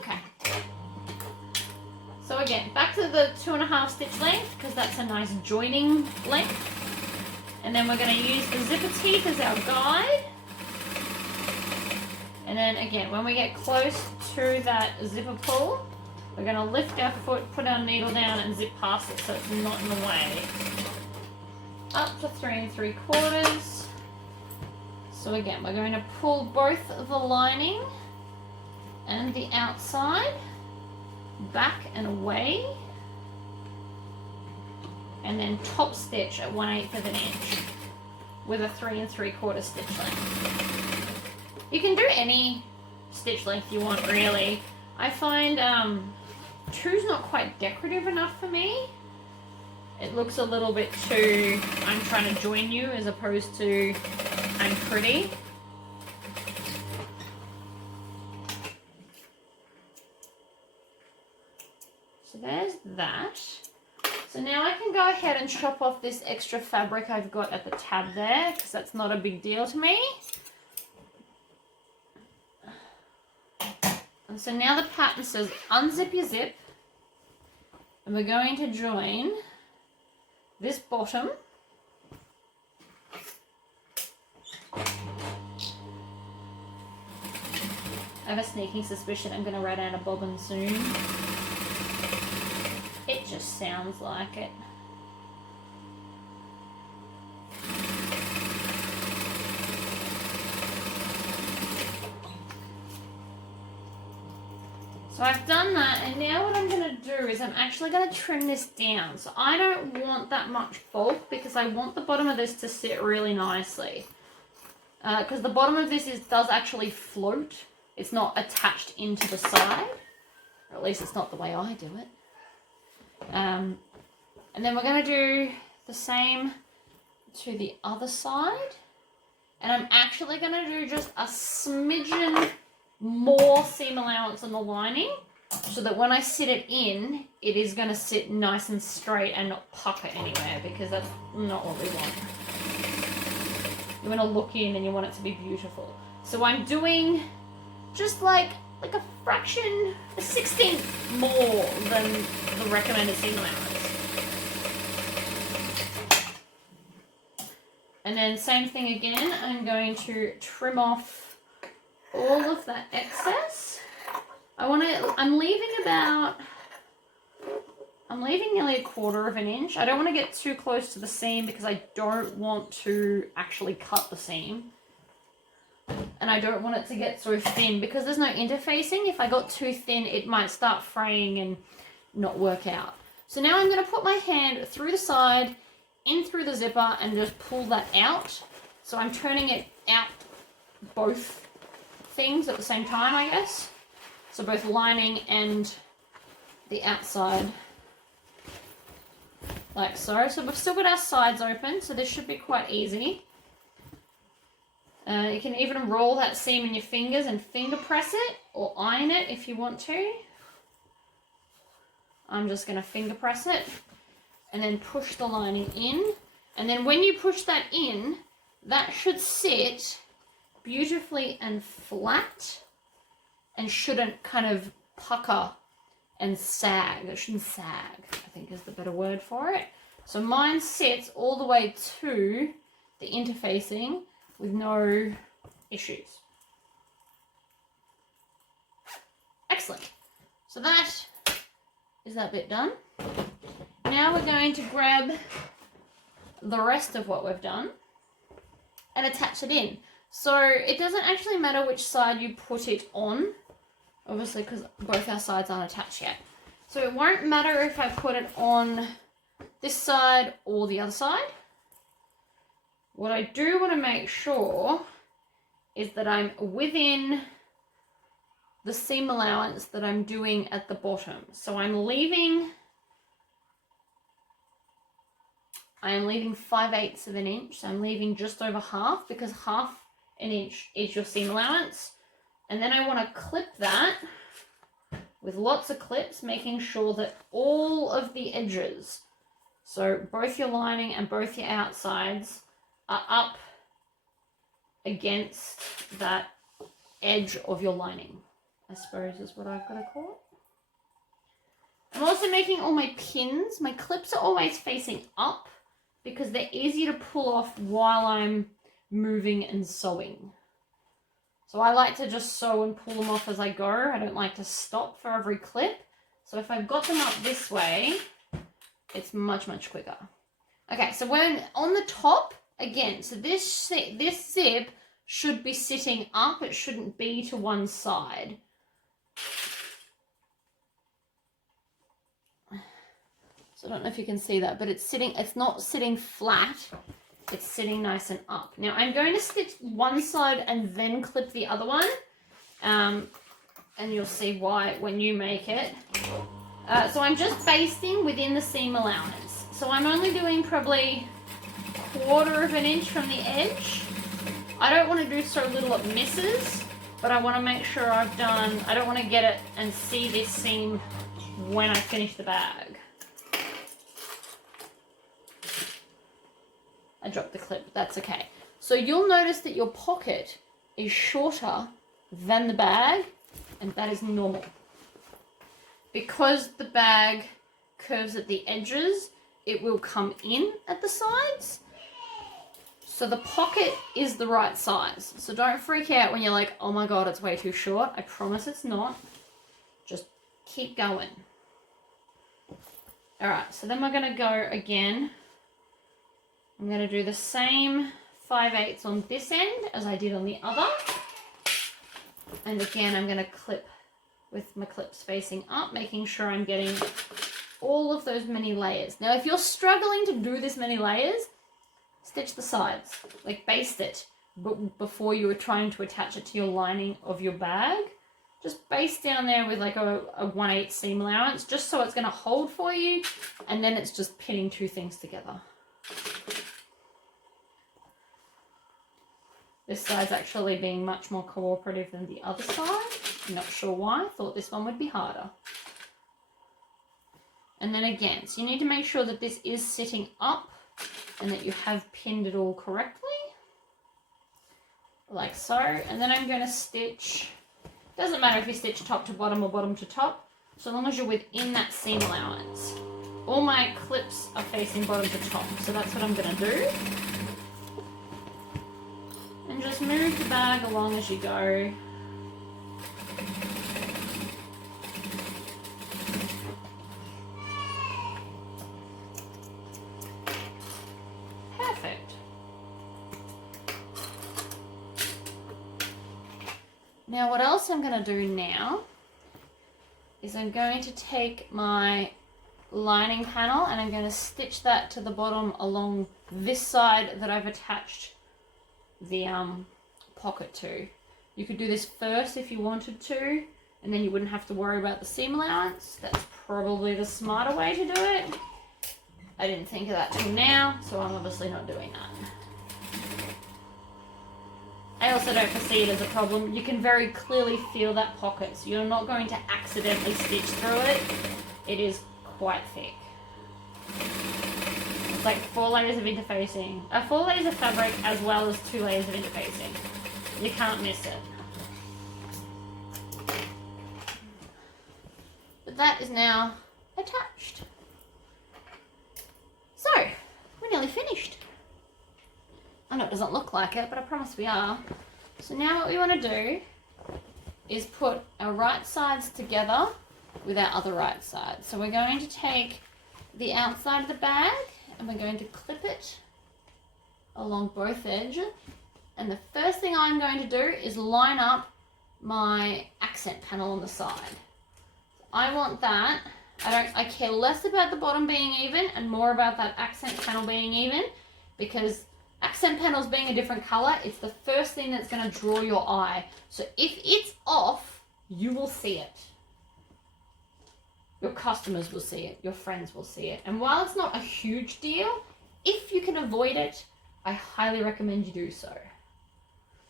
Okay. So again, back to the 2.5 stitch length, because that's a nice joining length. And then we're going to use the zipper teeth as our guide. And then again, when we get close to that zipper pull, we're going to lift our foot, put our needle down and zip past it so it's not in the way. Up to 3 3/4. So again, we're going to pull both the lining and the outside back and away. And then top stitch at 1/8 of an inch with a 3 3/4 stitch length. You can do any stitch length you want, really. I find 2's not quite decorative enough for me. It looks a little bit too, I'm trying to join you, as opposed to I'm pretty. So there's that. So now I can go ahead and chop off this extra fabric I've got at the tab there, because that's not a big deal to me. And so now the pattern says unzip your zip, and we're going to join this bottom I have a sneaking suspicion I'm going to run out of bobbin soon. It just sounds like it. So I've done that, and now what I'm going to do is I'm actually going to trim this down. So I don't want that much bulk, because I want the bottom of this to sit really nicely. Because the bottom of this does actually float. It's not attached into the side, or at least it's not the way I do it. And then we're going to do the same to the other side. And I'm actually going to do just a smidgen more seam allowance on the lining, so that when I sit it in, it is going to sit nice and straight and not pucker anywhere, because that's not what we want. You want to look in and you want it to be beautiful. So I'm doing just like a fraction, a 16th more than the recommended seam allowance. And then same thing again, I'm going to trim off all of that excess. I'm leaving nearly 1/4 of an inch. I don't want to get too close to the seam, because I don't want to actually cut the seam. And I don't want it to get so thin, because there's no interfacing. If I got too thin, it might start fraying and not work out. So now I'm going to put my hand through the side, in through the zipper, and just pull that out. So I'm turning it out both things at the same time, I guess. So both lining and the outside, like so. So we've still got our sides open, so this should be quite easy. You can even roll that seam in your fingers and finger press it, or iron it if you want to. I'm just going to finger press it and then push the lining in. And then when you push that in, that should sit beautifully and flat, and shouldn't kind of pucker and sag. It shouldn't sag, I think is the better word for it. So mine sits all the way to the interfacing with no issues. Excellent. So that is that bit done. Now we're going to grab the rest of what we've done and attach it in. So it doesn't actually matter which side you put it on, obviously, because both our sides aren't attached yet. So it won't matter if I put it on this side or the other side. What I do want to make sure is that I'm within the seam allowance that I'm doing at the bottom. So I am leaving 5/8 of an inch. So I'm leaving just over half, because half an inch is your seam allowance. And then I want to clip that with lots of clips, making sure that all of the edges, so both your lining and both your outsides, are up against that edge of your lining, I suppose is what I've got to call it. I'm also making all my pins. My clips are always facing up because they're easy to pull off while I'm moving and sewing. So I like to just sew and pull them off as I go. I don't like to stop for every clip. So if I've got them up this way, it's much, much quicker. Okay, so when on the top, again, so this zip should be sitting up. It shouldn't be to one side. So I don't know if you can see that, but it's not sitting flat. It's sitting nice and up. Now I'm going to stitch one side and then clip the other one. And you'll see why when you make it. So I'm just basting within the seam allowance. So I'm only doing probably 1/4 of an inch from the edge. I don't want to do so little it misses, but I want to make sure I've done, I don't want to get it and see this seam when I finish the bag. I dropped the clip, but that's okay. So you'll notice that your pocket is shorter than the bag, and that is normal. Because the bag curves at the edges, it will come in at the sides. So the pocket is the right size. So don't freak out when you're like, oh my God, it's way too short. I promise it's not. Just keep going. All right, so then we're gonna go again. I'm going to do the same 5/8 on this end as I did on the other. And again, I'm going to clip with my clips facing up, making sure I'm getting all of those many layers. Now, if you're struggling to do this many layers, stitch the sides, like baste it before you were trying to attach it to your lining of your bag. Just baste down there with like a 1/8 seam allowance, just so it's going to hold for you. And then it's just pinning two things together. This side's actually being much more cooperative than the other side. I'm not sure why. I thought this one would be harder. And then again, so you need to make sure that this is sitting up and that you have pinned it all correctly. Like so. And then I'm going to stitch, doesn't matter if you stitch top to bottom or bottom to top, so long as you're within that seam allowance. All my clips are facing bottom to top, so that's what I'm going to do. And just move the bag along as you go. Perfect. Now what else I'm going to do now is I'm going to take my lining panel and I'm going to stitch that to the bottom along this side that I've attached the pocket to. You could do this first if you wanted to, and then you wouldn't have to worry about the seam allowance. That's probably the smarter way to do it. I didn't think of that till now, so I'm obviously not doing that. I also don't foresee it as a problem. You can very clearly feel that pocket, so you're not going to accidentally stitch through it. It is quite thick. It's like 4 layers of interfacing. 4 layers of fabric as well as 2 layers of interfacing. You can't miss it. But that is now attached. So, we're nearly finished. I know it doesn't look like it, but I promise we are. So now what we want to do is put our right sides together with our other right side. So we're going to take the outside of the bag and we're going to clip it along both edges. And the first thing I'm going to do is line up my accent panel on the side. I want that. I care less about the bottom being even and more about that accent panel being even, because accent panels being a different color, it's the first thing that's going to draw your eye. So if it's off, you will see it. Your customers will see it. Your friends will see it. And while it's not a huge deal, if you can avoid it, I highly recommend you do so.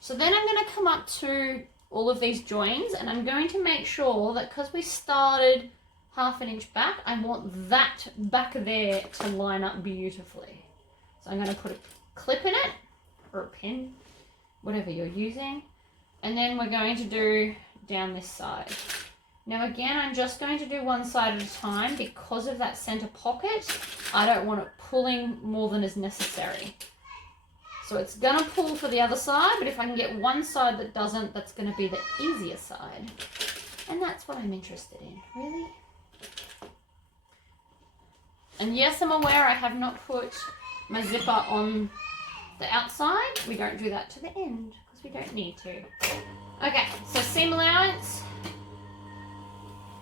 So then I'm going to come up to all of these joins and I'm going to make sure that because we started half an inch back, I want that back there to line up beautifully. So I'm going to put a clip in it, or a pin, whatever you're using. And then we're going to do down this side. Now again, I'm just going to do one side at a time because of that center pocket. I don't want it pulling more than is necessary. So it's gonna pull for the other side, but if I can get one side that doesn't, that's gonna be the easier side. And that's what I'm interested in, really. And yes, I'm aware I have not put my zipper on the outside. We don't do that to the end because we don't need to. Okay, so seam allowance.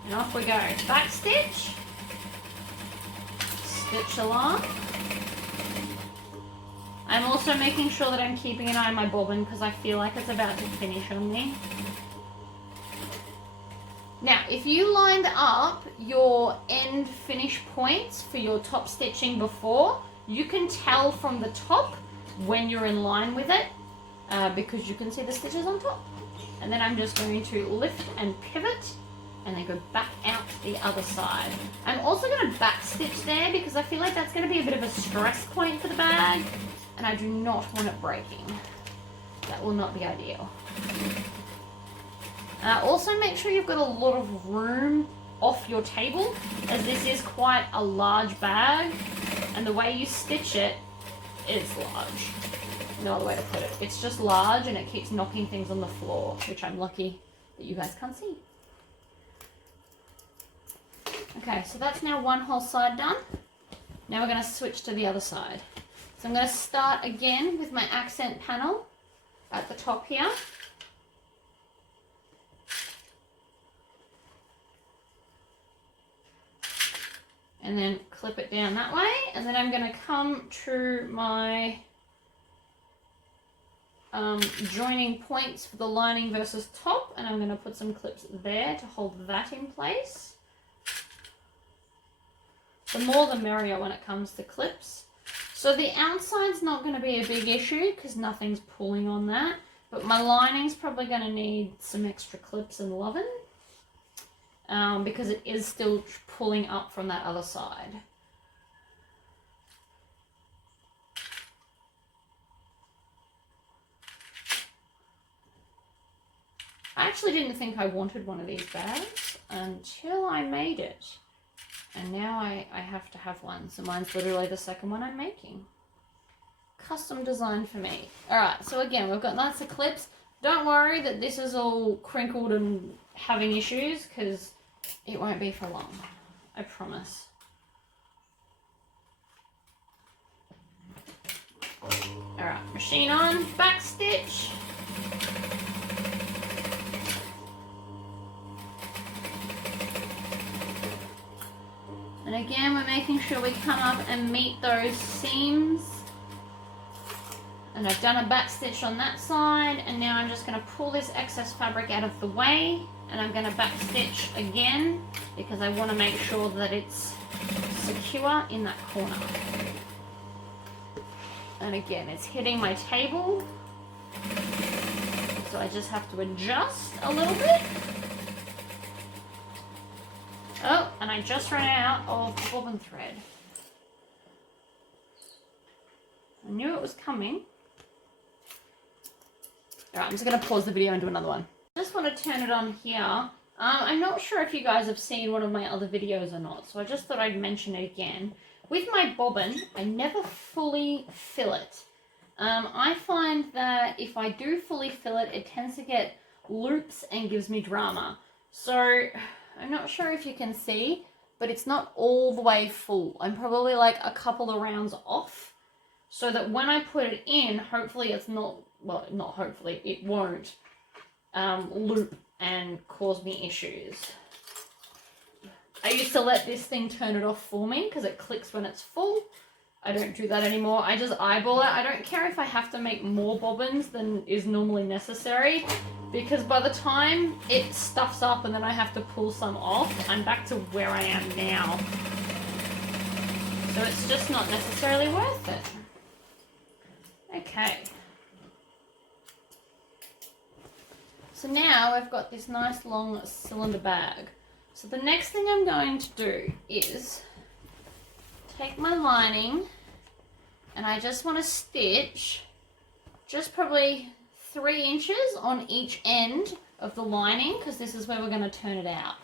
And off we go. Back stitch. Stitch along. I'm also making sure that I'm keeping an eye on my bobbin because I feel like it's about to finish on me. Now, if you lined up your end finish points for your top stitching before, you can tell from the top when you're in line with it because you can see the stitches on top. And then I'm just going to lift and pivot and then go back out the other side. I'm also going to back stitch there because I feel like that's going to be a bit of a stress point for the bag and I do not want it breaking. That will not be ideal. Also make sure you've got a lot of room off your table as this is quite a large bag and the way you stitch it is large. No other way to put it. It's just large and it keeps knocking things on the floor, which I'm lucky that you guys can't see. Okay, so that's now one whole side done. Now we're going to switch to the other side. So I'm going to start again with my accent panel at the top here. And then clip it down that way. And then I'm going to come to my joining points for the lining versus top. And I'm going to put some clips there to hold that in place. The more the merrier when it comes to clips. So the outside's not going to be a big issue because nothing's pulling on that. But my lining's probably going to need some extra clips and loving. Because it is still pulling up from that other side. I actually didn't think I wanted one of these bags until I made it. And now I have to have one. So mine's literally the second one I'm making. Custom designed for me. Alright, so again, we've got lots of clips. Don't worry that this is all crinkled and having issues because it won't be for long. I promise. Alright, machine on, back stitch. And again, we're making sure we come up and meet those seams. And I've done a back stitch on that side, and now I'm just going to pull this excess fabric out of the way, and I'm going to back stitch again because I want to make sure that it's secure in that corner. And again, it's hitting my table, so I just have to adjust a little bit. Oh, and I just ran out of bobbin thread. I knew it was coming. Alright, I'm just going to pause the video and do another one. I just want to turn it on here. I'm not sure if you guys have seen one of my other videos or not, so I just thought I'd mention it again. With my bobbin, I never fully fill it. I find that if I do fully fill it, it tends to get loops and gives me drama. So I'm not sure if you can see, but it's not all the way full. I'm probably like a couple of rounds off, so that when I put it in, hopefully it's not, well, not hopefully, it won't loop and cause me issues. I used to let this thing turn it off for me because it clicks when it's full. I don't do that anymore. I just eyeball it. I don't care if I have to make more bobbins than is normally necessary, because by the time it stuffs up and then I have to pull some off, I'm back to where I am now. So it's just not necessarily worth it. Okay. So now I've got this nice long cylinder bag. So the next thing I'm going to do is take my lining, and I just want to stitch just probably 3 inches on each end of the lining, because this is where we're going to turn it out.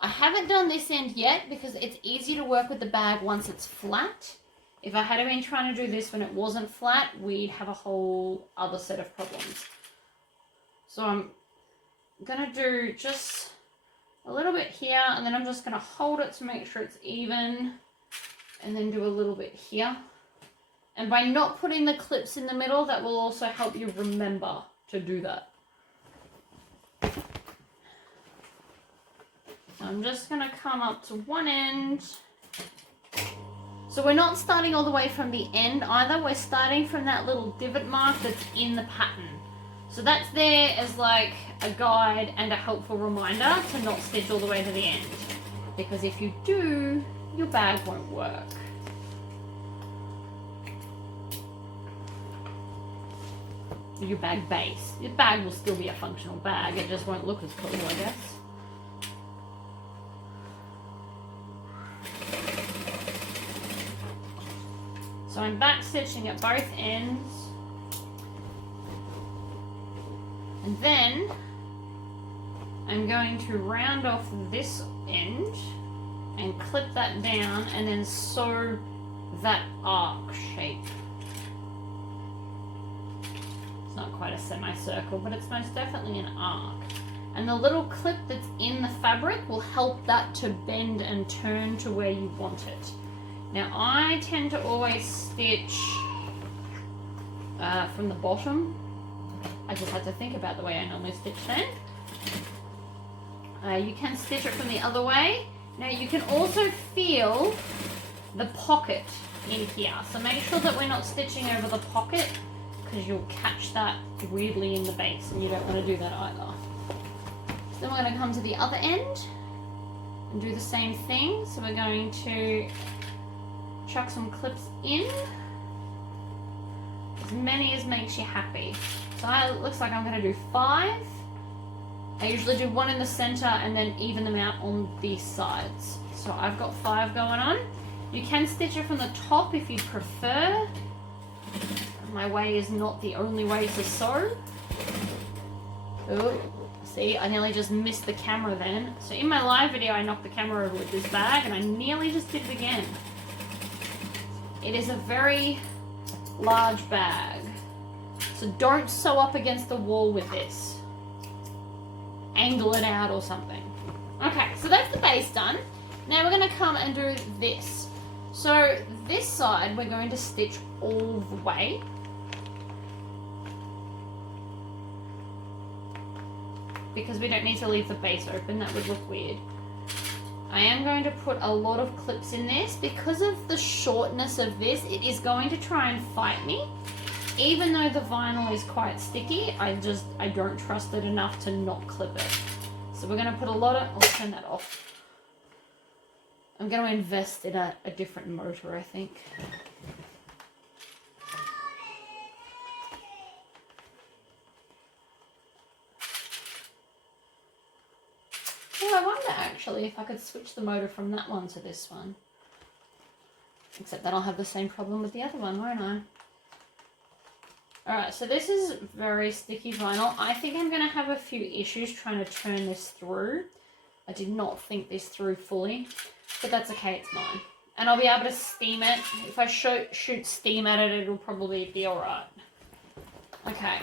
I haven't done this end yet because it's easy to work with the bag once it's flat. If I had been trying to do this when it wasn't flat, we'd have a whole other set of problems. So I'm going to do just a little bit here, and then I'm just going to hold it to make sure it's even, and then do a little bit here. And by not putting the clips in the middle, that will also help you remember to do that. So I'm just going to come up to one end. So we're not starting all the way from the end either. We're starting from that little divot mark that's in the pattern. So that's there as like a guide and a helpful reminder to not stitch all the way to the end. Because if you do, your bag won't work. Your bag base. Your bag will still be a functional bag, it just won't look as cool, I guess. So I'm back stitching at both ends. And then I'm going to round off this end and clip that down and then sew that arc shape. It's not quite a semicircle, but it's most definitely an arc. And the little clip that's in the fabric will help that to bend and turn to where you want it. Now I tend to always stitch from the bottom. I just had to think about the way I normally stitch then. You can stitch it from the other way. Now you can also feel the pocket in here. So make sure that we're not stitching over the pocket, because you'll catch that weirdly in the base, and you don't want to do that either. So then we're going to come to the other end and do the same thing. So we're going to chuck some clips in, as many as makes you happy. So it looks like I'm going to do 5. I usually do 1 in the center and then even them out on these sides. So I've got 5 going on. You can stitch it from the top if you prefer. My way is not the only way to sew. Oh, see, I nearly just missed the camera then. So in my live video, I knocked the camera over with this bag, and I nearly just did it again. It is a very large bag. So don't sew up against the wall with this. Angle it out or something. Okay, so that's the base done. Now we're going to come and do this. So this side we're going to stitch all the way. Because we don't need to leave the base open, that would look weird. I am going to put a lot of clips in this. Because of the shortness of this, it is going to try and fight me. Even though the vinyl is quite sticky, I don't trust it enough to not clip it. So we're going to put a lot of, I'll turn that off. I'm going to invest in a different motor, I think. Oh, I wonder actually if I could switch the motor from that one to this one. Except then I'll have the same problem with the other one, won't I? Alright, so this is very sticky vinyl. I think I'm going to have a few issues trying to turn this through. I did not think this through fully, but that's okay, it's mine. And I'll be able to steam it. If I shoot steam at it, it'll probably be alright. Okay,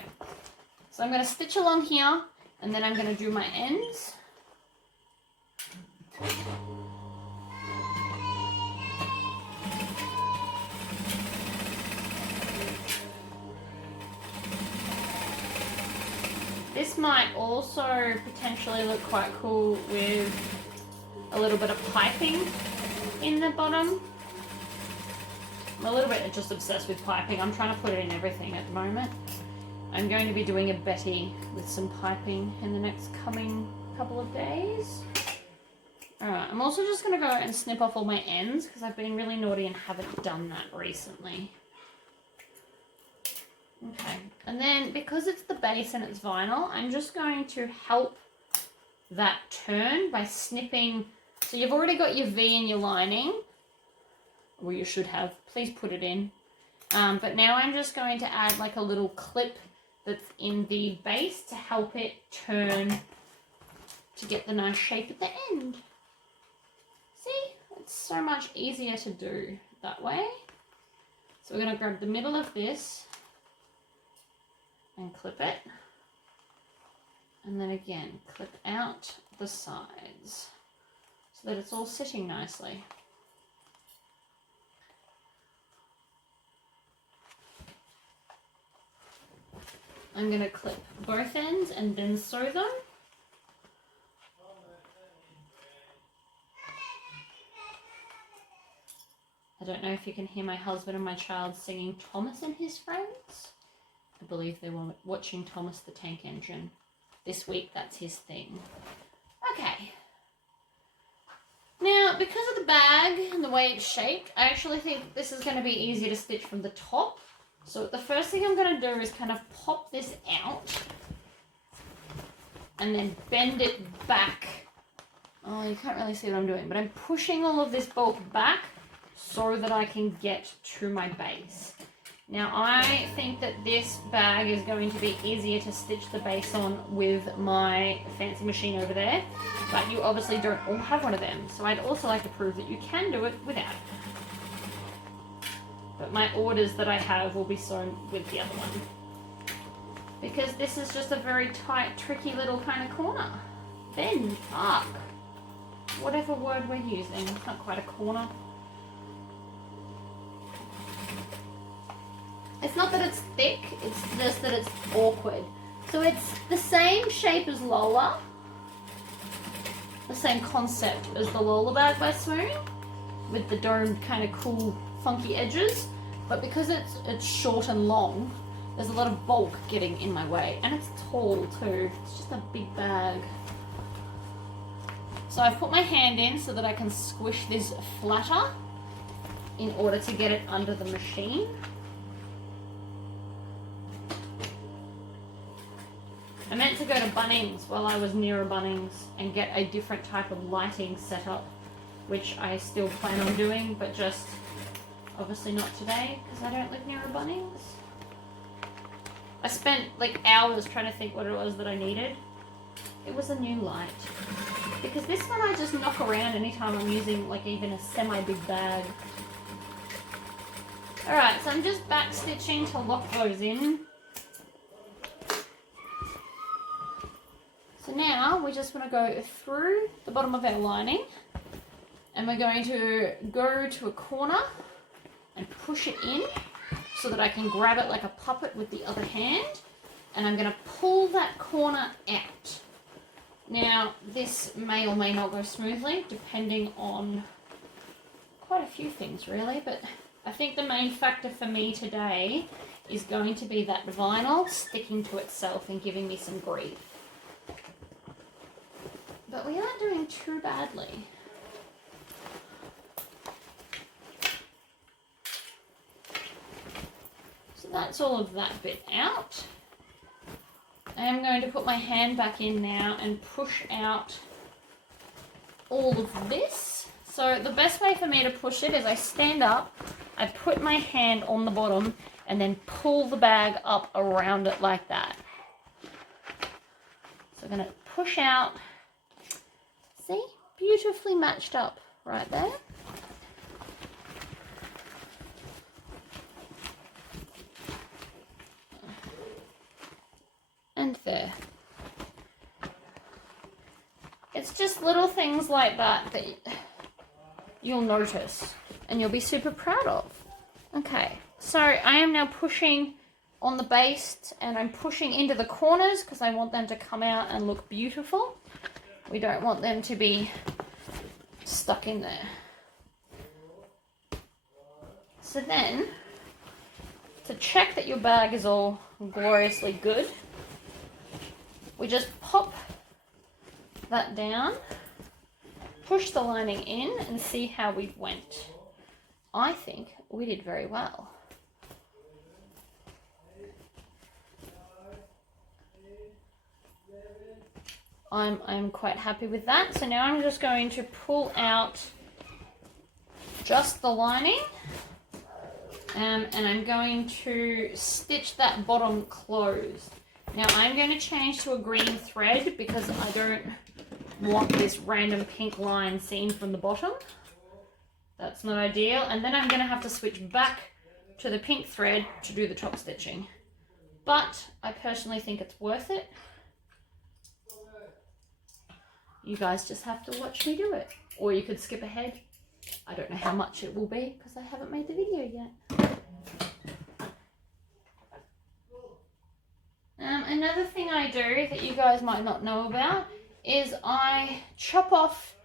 so I'm going to stitch along here, and then I'm going to do my ends. This might also potentially look quite cool with a little bit of piping in the bottom. I'm a little bit just obsessed with piping. I'm trying to put it in everything at the moment. I'm going to be doing a Betty with some piping in the next coming couple of days. Alright, I'm also just going to go and snip off all my ends because I've been really naughty and haven't done that recently. Okay, and then because it's the base and it's vinyl, I'm just going to help that turn by snipping. So you've already got your V in your lining, or you should have. Please put it in. But now I'm just going to add like a little clip that's in the base to help it turn to get the nice shape at the end. See? It's so much easier to do that way. So we're going to grab the middle of this and clip it. And then again, clip out the sides so that it's all sitting nicely. I'm going to clip both ends and then sew them. I don't know if you can hear my husband and my child singing Thomas and His Friends. I believe they were watching Thomas the Tank Engine. This week, that's his thing. Okay. Now, because of the bag and the way it's shaped, I actually think this is going to be easier to stitch from the top. So the first thing I'm going to do is kind of pop this out and then bend it back. Oh, you can't really see what I'm doing, but I'm pushing all of this bulk back so that I can get to my base. Now, I think that this bag is going to be easier to stitch the base on with my fancy machine over there, but you obviously don't all have one of them. So I'd also like to prove that you can do it without it. But my orders that I have will be sewn with the other one. Because this is just a very tight, tricky little kind of corner. Bend, arc, whatever word we're using. It's not quite a corner. It's not that it's thick, it's just that it's awkward. So it's the same shape as Lola, the same concept as the Lola bag by Swoon, with the domed kind of cool funky edges, but because it's short and long, there's a lot of bulk getting in my way, and it's tall too. It's just a big bag. So I've put my hand in so that I can squish this flatter in order to get it under the machine. I meant to go to Bunnings while I was near a Bunnings and get a different type of lighting set up, which I still plan on doing, but just obviously not today because I don't live near a Bunnings. I spent like hours trying to think what it was that I needed. It was a new light. Because this one I just knock around anytime I'm using like even a semi-big bag. Alright, so I'm just back stitching to lock those in. So now we just want to go through the bottom of our lining and we're going to go to a corner and push it in so that I can grab it like a puppet with the other hand, and I'm going to pull that corner out. Now this may or may not go smoothly depending on quite a few things really, but I think the main factor for me today is going to be that vinyl sticking to itself and giving me some grief. But we aren't doing too badly. So that's all of that bit out. I'm going to put my hand back in now and push out all of this. So the best way for me to push it is I stand up, I put my hand on the bottom and then pull the bag up around it like that. So I'm going to push out. See? Beautifully matched up right there. And there. It's just little things like that that you'll notice and you'll be super proud of. Okay, so I am now pushing on the base and I'm pushing into the corners because I want them to come out and look beautiful. We don't want them to be stuck in there. So then, to check that your bag is all gloriously good, we just pop that down, push the lining in and see how we went. I think we did very well. I'm quite happy with that. So now I'm just going to pull out just the lining and I'm going to stitch that bottom closed. Now I'm going to change to a green thread because I don't want this random pink line seen from the bottom. That's not ideal. And then I'm going to have to switch back to the pink thread to do the top stitching. But I personally think it's worth it. You guys just have to watch me do it. Or you could skip ahead. I don't know how much it will be because I haven't made the video yet. Another thing I do that you guys might not know about is I chop off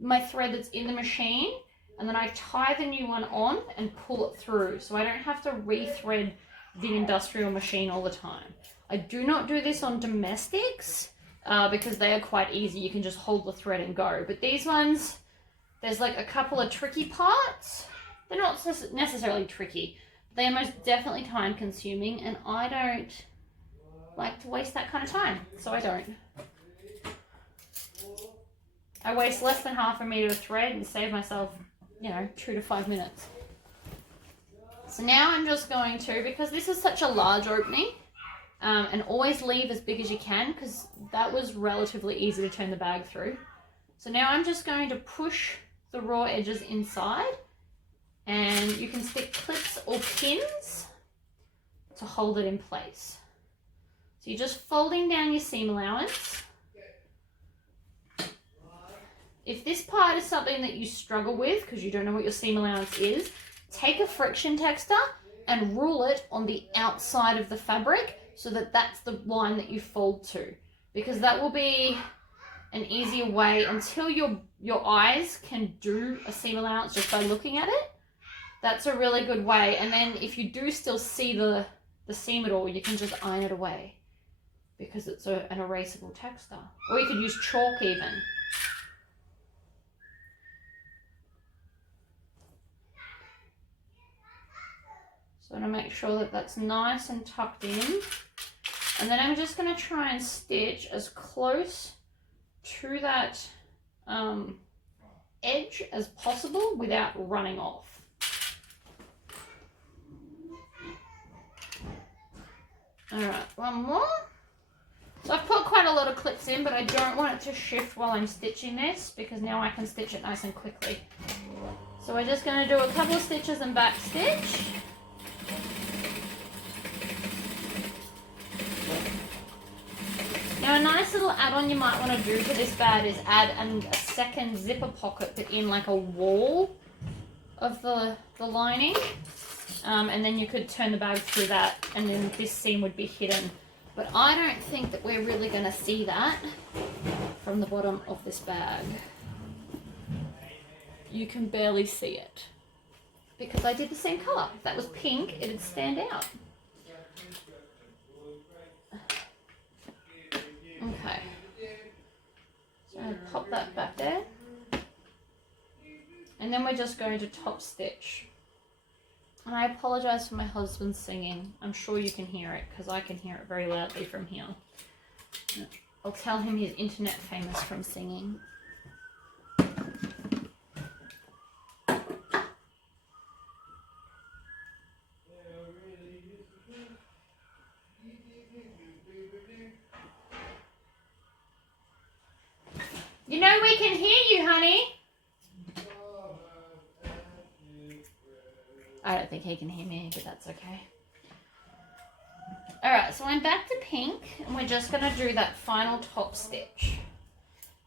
my thread that's in the machine and then I tie the new one on and pull it through so I don't have to rethread the industrial machine all the time. I do not do this on domestics because they are quite easy. You can just hold the thread and go. But these ones, there's like a couple of tricky parts. They're not necessarily tricky. They are most definitely time consuming and I don't like to waste that kind of time. So I don't. I waste less than half a meter of thread and save myself, 2 to 5 minutes. So now I'm just going to, because this is such a large opening, and always leave as big as you can because that was relatively easy to turn the bag through. So now I'm just going to push the raw edges inside and you can stick clips or pins to hold it in place. So you're just folding down your seam allowance. If this part is something that you struggle with because you don't know what your seam allowance is, take a friction texter and rule it on the outside of the fabric so that that's the line that you fold to, because that will be an easier way until your eyes can do a seam allowance just by looking at it. That's a really good way. And then if you do still see the seam at all, you can just iron it away because it's an erasable texture. Or you could use chalk even. So I'm going to make sure that that's nice and tucked in. And then I'm just going to try and stitch as close to that edge as possible without running off. Alright, one more. So I've put quite a lot of clips in, but I don't want it to shift while I'm stitching this because now I can stitch it nice and quickly. So we're just going to do a couple of stitches and back stitch. Now a nice little add-on you might want to do for this bag is add a second zipper pocket but in like a wall of the lining. And then you could turn the bag through that and then this seam would be hidden. But I don't think that we're really going to see that from the bottom of this bag. You can barely see it because I did the same colour. If that was pink, it'd stand out. Okay, so I pop that back there and then we're just going to top stitch. And I apologise for my husband singing. I'm sure you can hear it because I can hear it very loudly from here. I'll tell him he's internet famous from singing. You know we can hear you, honey. I don't think he can hear me, but that's okay. Alright, so I'm back to pink, and we're just going to do that final top stitch.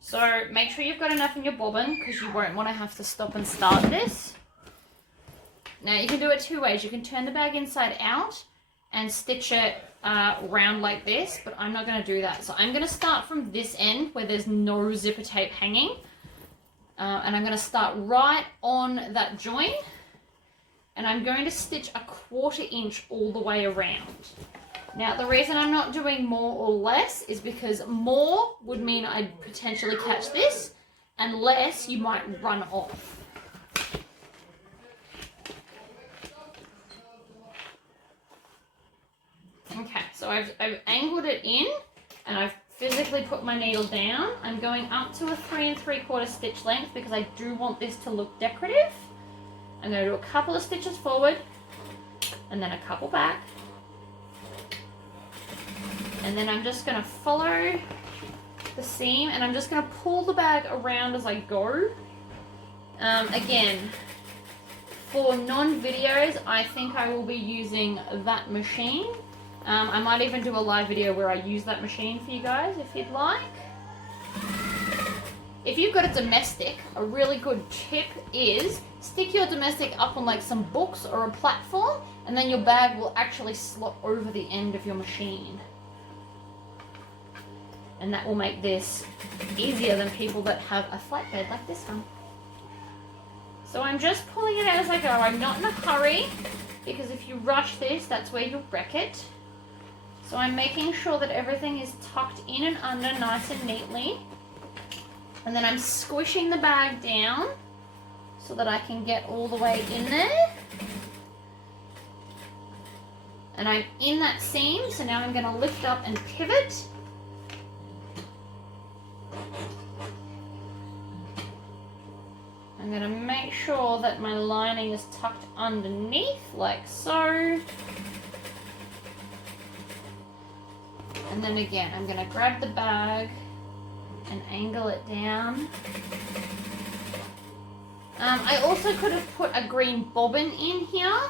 So make sure you've got enough in your bobbin because you won't want to have to stop and start this. Now you can do it two ways. You can turn the bag inside out and stitch it round like this, but I'm not going to do that. So I'm going to start from this end where there's no zipper tape hanging. And I'm going to start right on that join. And I'm going to stitch a 1/4 inch all the way around. Now the reason I'm not doing more or less is because more would mean I'd potentially catch this, and less you might run off. Okay, so I've angled it in and I've physically put my needle down. I'm going up to a 3 3/4 stitch length because I do want this to look decorative. I'm going to do a couple of stitches forward and then a couple back. And then I'm just going to follow the seam and I'm just going to pull the bag around as I go. Again, for non-videos, I think I will be using that machine. I might even do a live video where I use that machine for you guys if you'd like. If you've got a domestic, a really good tip is stick your domestic up on like some books or a platform, and then your bag will actually slot over the end of your machine. And that will make this easier than people that have a flatbed like this one. So I'm just pulling it out as I go. I'm not in a hurry because if you rush this, that's where you'll wreck it. So I'm making sure that everything is tucked in and under nice and neatly. And then I'm squishing the bag down so that I can get all the way in there. And I'm in that seam, so now I'm going to lift up and pivot. I'm going to make sure that my lining is tucked underneath, like so. And then again, I'm going to grab the bag and angle it down. I also could have put a green bobbin in here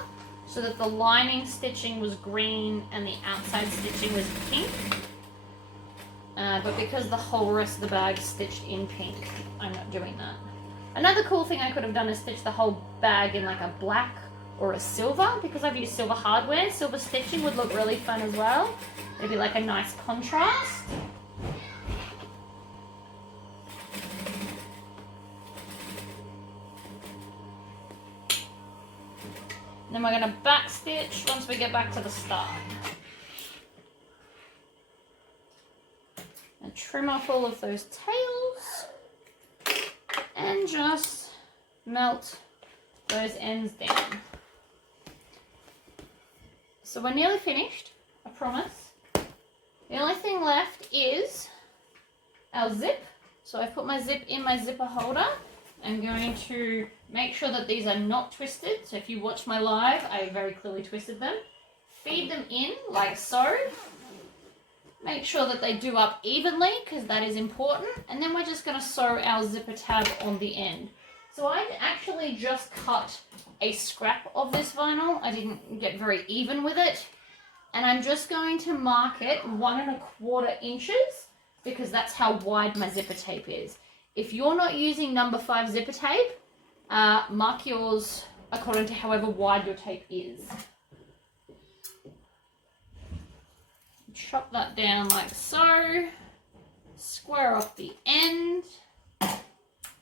so that the lining stitching was green and the outside stitching was pink. But because the whole rest of the bag is stitched in pink, I'm not doing that. Another cool thing I could have done is stitch the whole bag in like a black or a silver. Because I've used silver hardware, silver stitching would look really fun as well. It'd be like a nice contrast. Then we're going to back stitch once we get back to the start. And trim off all of those tails and just melt those ends down. So we're nearly finished, I promise. The only thing left is our zip. So I've put my zip in my zipper holder. I'm going to make sure that these are not twisted. So if you watch my live, I very clearly twisted them. Feed them in like so. Make sure that they do up evenly because that is important. And then we're just going to sew our zipper tab on the end. So I actually just cut a scrap of this vinyl. I didn't get very even with it. And I'm just going to mark it 1 1/4 inches because that's how wide my zipper tape is. If you're not using number 5 zipper tape, mark yours according to however wide your tape is. Chop that down like so. Square off the end.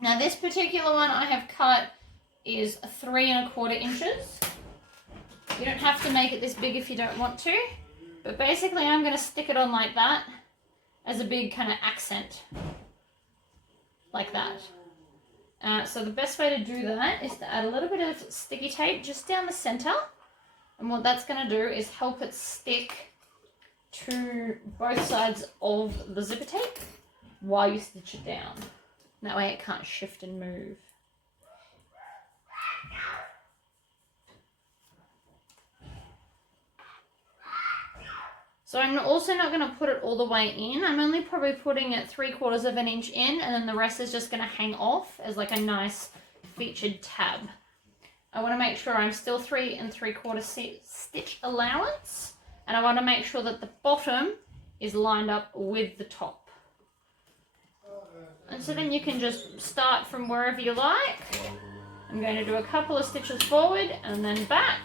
Now this particular one I have cut is 3 1/4 inches. You don't have to make it this big if you don't want to. But basically I'm going to stick it on like that as a big kind of accent. Like that. So the best way to do that is to add a little bit of sticky tape just down the center. And what that's going to do is help it stick to both sides of the zipper tape while you stitch it down. That way it can't shift and move. So I'm also not going to put it all the way in. I'm only probably putting it 3/4 inch in, and then the rest is just going to hang off as like a nice featured tab. I want to make sure I'm still 3 3/4 stitch allowance, and I want to make sure that the bottom is lined up with the top. And And so then you can just start from wherever you like. I'm going to do a couple of stitches forward and then back.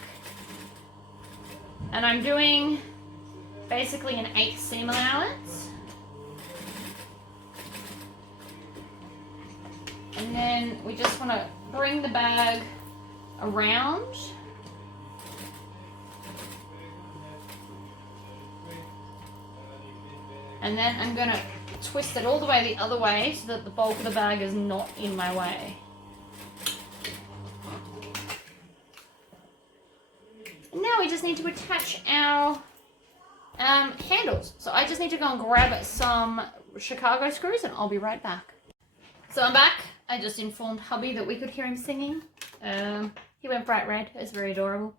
And I'm doing basically an 1/8 seam allowance. And then we just want to bring the bag around. And then I'm going to twist it all the way the other way so that the bulk of the bag is not in my way. And now we just need to attach our handles. So I just need to go and grab some Chicago screws and I'll be right back. So I'm back. I just informed hubby that we could hear him singing. He went bright red. It's very adorable.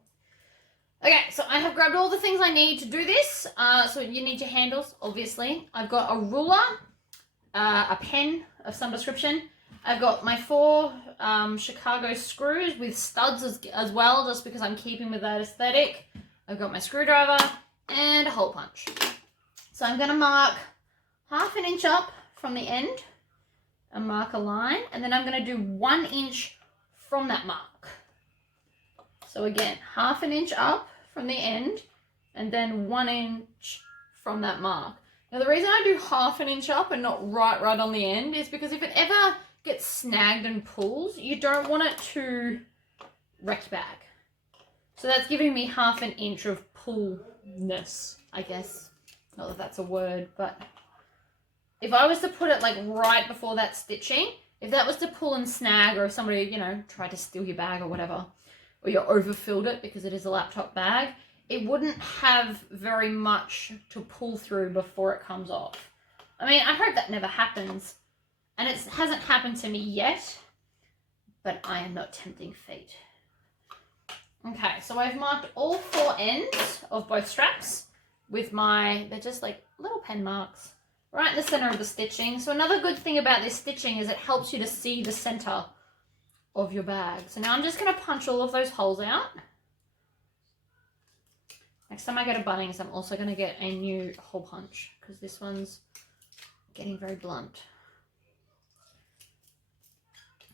Okay, so I have grabbed all the things I need to do this. So you need your handles, obviously. I've got a ruler, a pen of some description. I've got my 4 Chicago screws with studs as well, just because I'm keeping with that aesthetic. I've got my screwdriver and a hole punch. So I'm going to mark 1/2 inch up from the end and mark a line. And then I'm going to do 1 inch from that mark. So again, 1/2 inch up from the end and then 1 inch from that mark. Now the reason I do 1/2 inch up and not right on the end is because if it ever gets snagged and pulls, you don't want it to wreck your bag. So that's giving me 1/2 inch of pullness, I guess. Not that that's a word, but if I was to put it like right before that stitching, if that was to pull and snag, or if somebody, you know, tried to steal your bag or whatever, or you overfilled it because it is a laptop bag, it wouldn't have very much to pull through before it comes off. I mean, I hope that never happens. And it hasn't happened to me yet, but I am not tempting fate. Okay, so I've marked all 4 ends of both straps with they're just like little pen marks right in the center of the stitching. So another good thing about this stitching is it helps you to see the center of your bag. So now I'm just going to punch all of those holes out. Next time I go to Bunnings, I'm also going to get a new hole punch because this one's getting very blunt.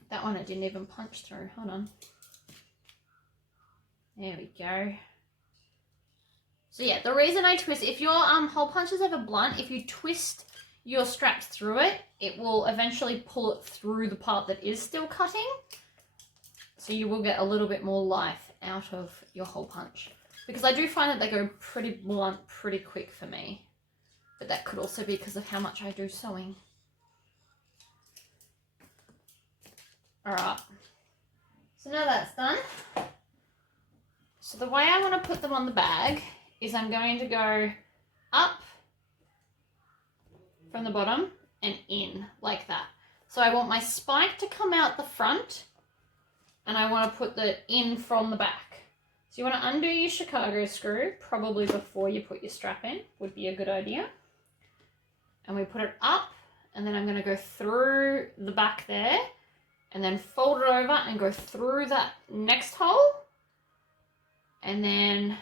That one I didn't even punch through. Hold on. There we go. So yeah, the reason I twist, if your hole punch is ever blunt, if you twist your straps through it, it will eventually pull it through the part that is still cutting. So you will get a little bit more life out of your hole punch. Because I do find that they go pretty blunt pretty quick for me. But that could also be because of how much I do sewing. Alright. So now that's done. So the way I want to put them on the bag is I'm going to go up from the bottom and in like that. So I want my spike to come out the front and I want to put the in from the back. So you want to undo your Chicago screw, probably before you put your strap in, would be a good idea. And we put it up and then I'm going to go through the back there and then fold it over and go through that next hole and then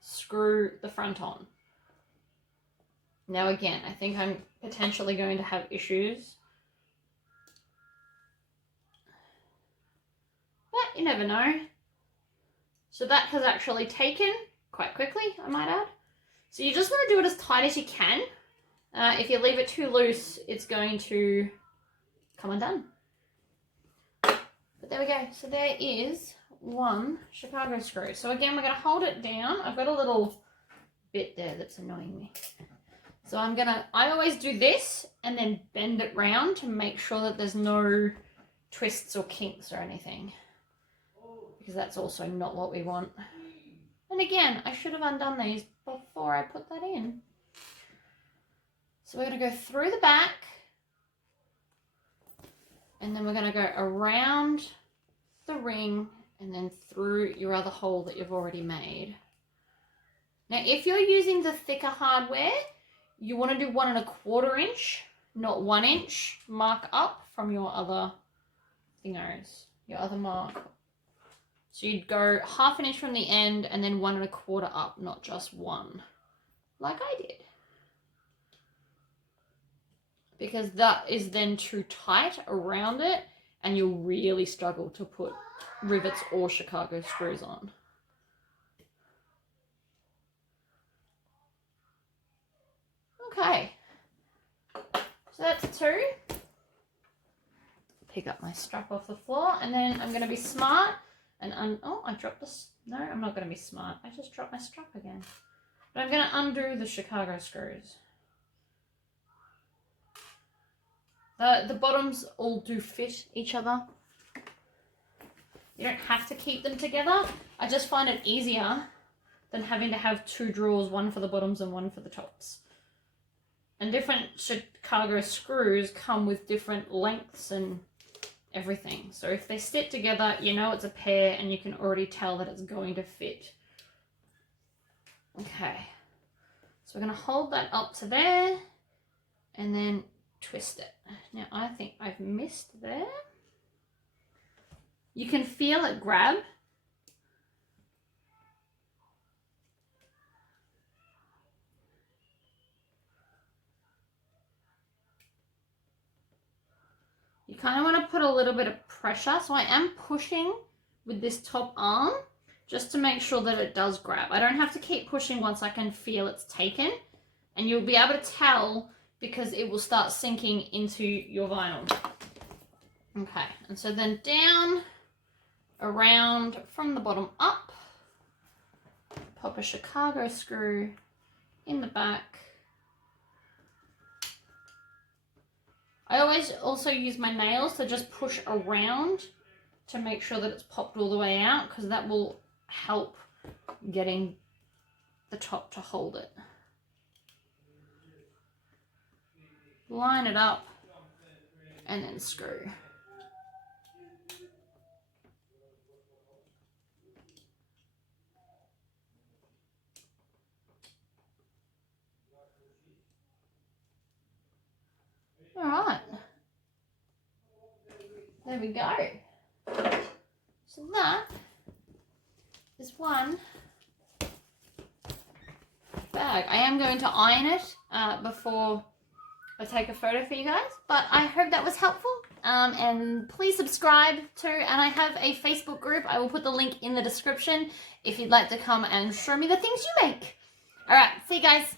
screw the front on. Now again, I think I'm potentially going to have issues, but you never know. So that has actually taken quite quickly, I might add. So you just want to do it as tight as you can. If you leave it too loose, it's going to come undone. But there we go. So there is 1 Chicago screw. So again, we're going to hold it down. I've got a little bit there that's annoying me. So I always do this and then bend it round to make sure that there's no twists or kinks or anything. Because that's also not what we want. And again, I should have undone these before I put that in. So we're going to go through the back. And then we're going to go around the ring and then through your other hole that you've already made. Now, if you're using the thicker hardware, you want to do 1 1/4 inch, not 1 inch mark up from your other thingos, your other mark. So you'd go 1/2 inch from the end and then 1 1/4 up, not just 1, like I did. because that is then too tight around it and you'll really struggle to put rivets or Chicago screws on. Okay, so that's 2. Pick up my strap off the floor, and then I'm going to be smart and oh, I dropped this. No, I'm not going to be smart. I just dropped my strap again. But I'm going to undo the Chicago screws. The bottoms all do fit each other. You don't have to keep them together. I just find it easier than having to have 2 drawers, one for the bottoms and one for the tops. And different Chicago screws come with different lengths and everything. So if they sit together, you know it's a pair and you can already tell that it's going to fit. Okay. So we're going to hold that up to there and then twist it. Now I think I've missed there. You can feel it grab. You kind of want to put a little bit of pressure. So I am pushing with this top arm just to make sure that it does grab. I don't have to keep pushing once I can feel it's taken. And you'll be able to tell because it will start sinking into your vinyl. Okay, and so then down, around, from the bottom up, pop a Chicago screw in the back. I always also use my nails to just push around to make sure that it's popped all the way out, because that will help getting the top to hold it. Line it up and then screw. All right, there we go. So that is one bag. I am going to iron it before I take a photo for you guys, but I hope that was helpful. And please subscribe too. And I have a Facebook group. I will put the link in the description if you'd like to come and show me the things you make. All right, see you guys.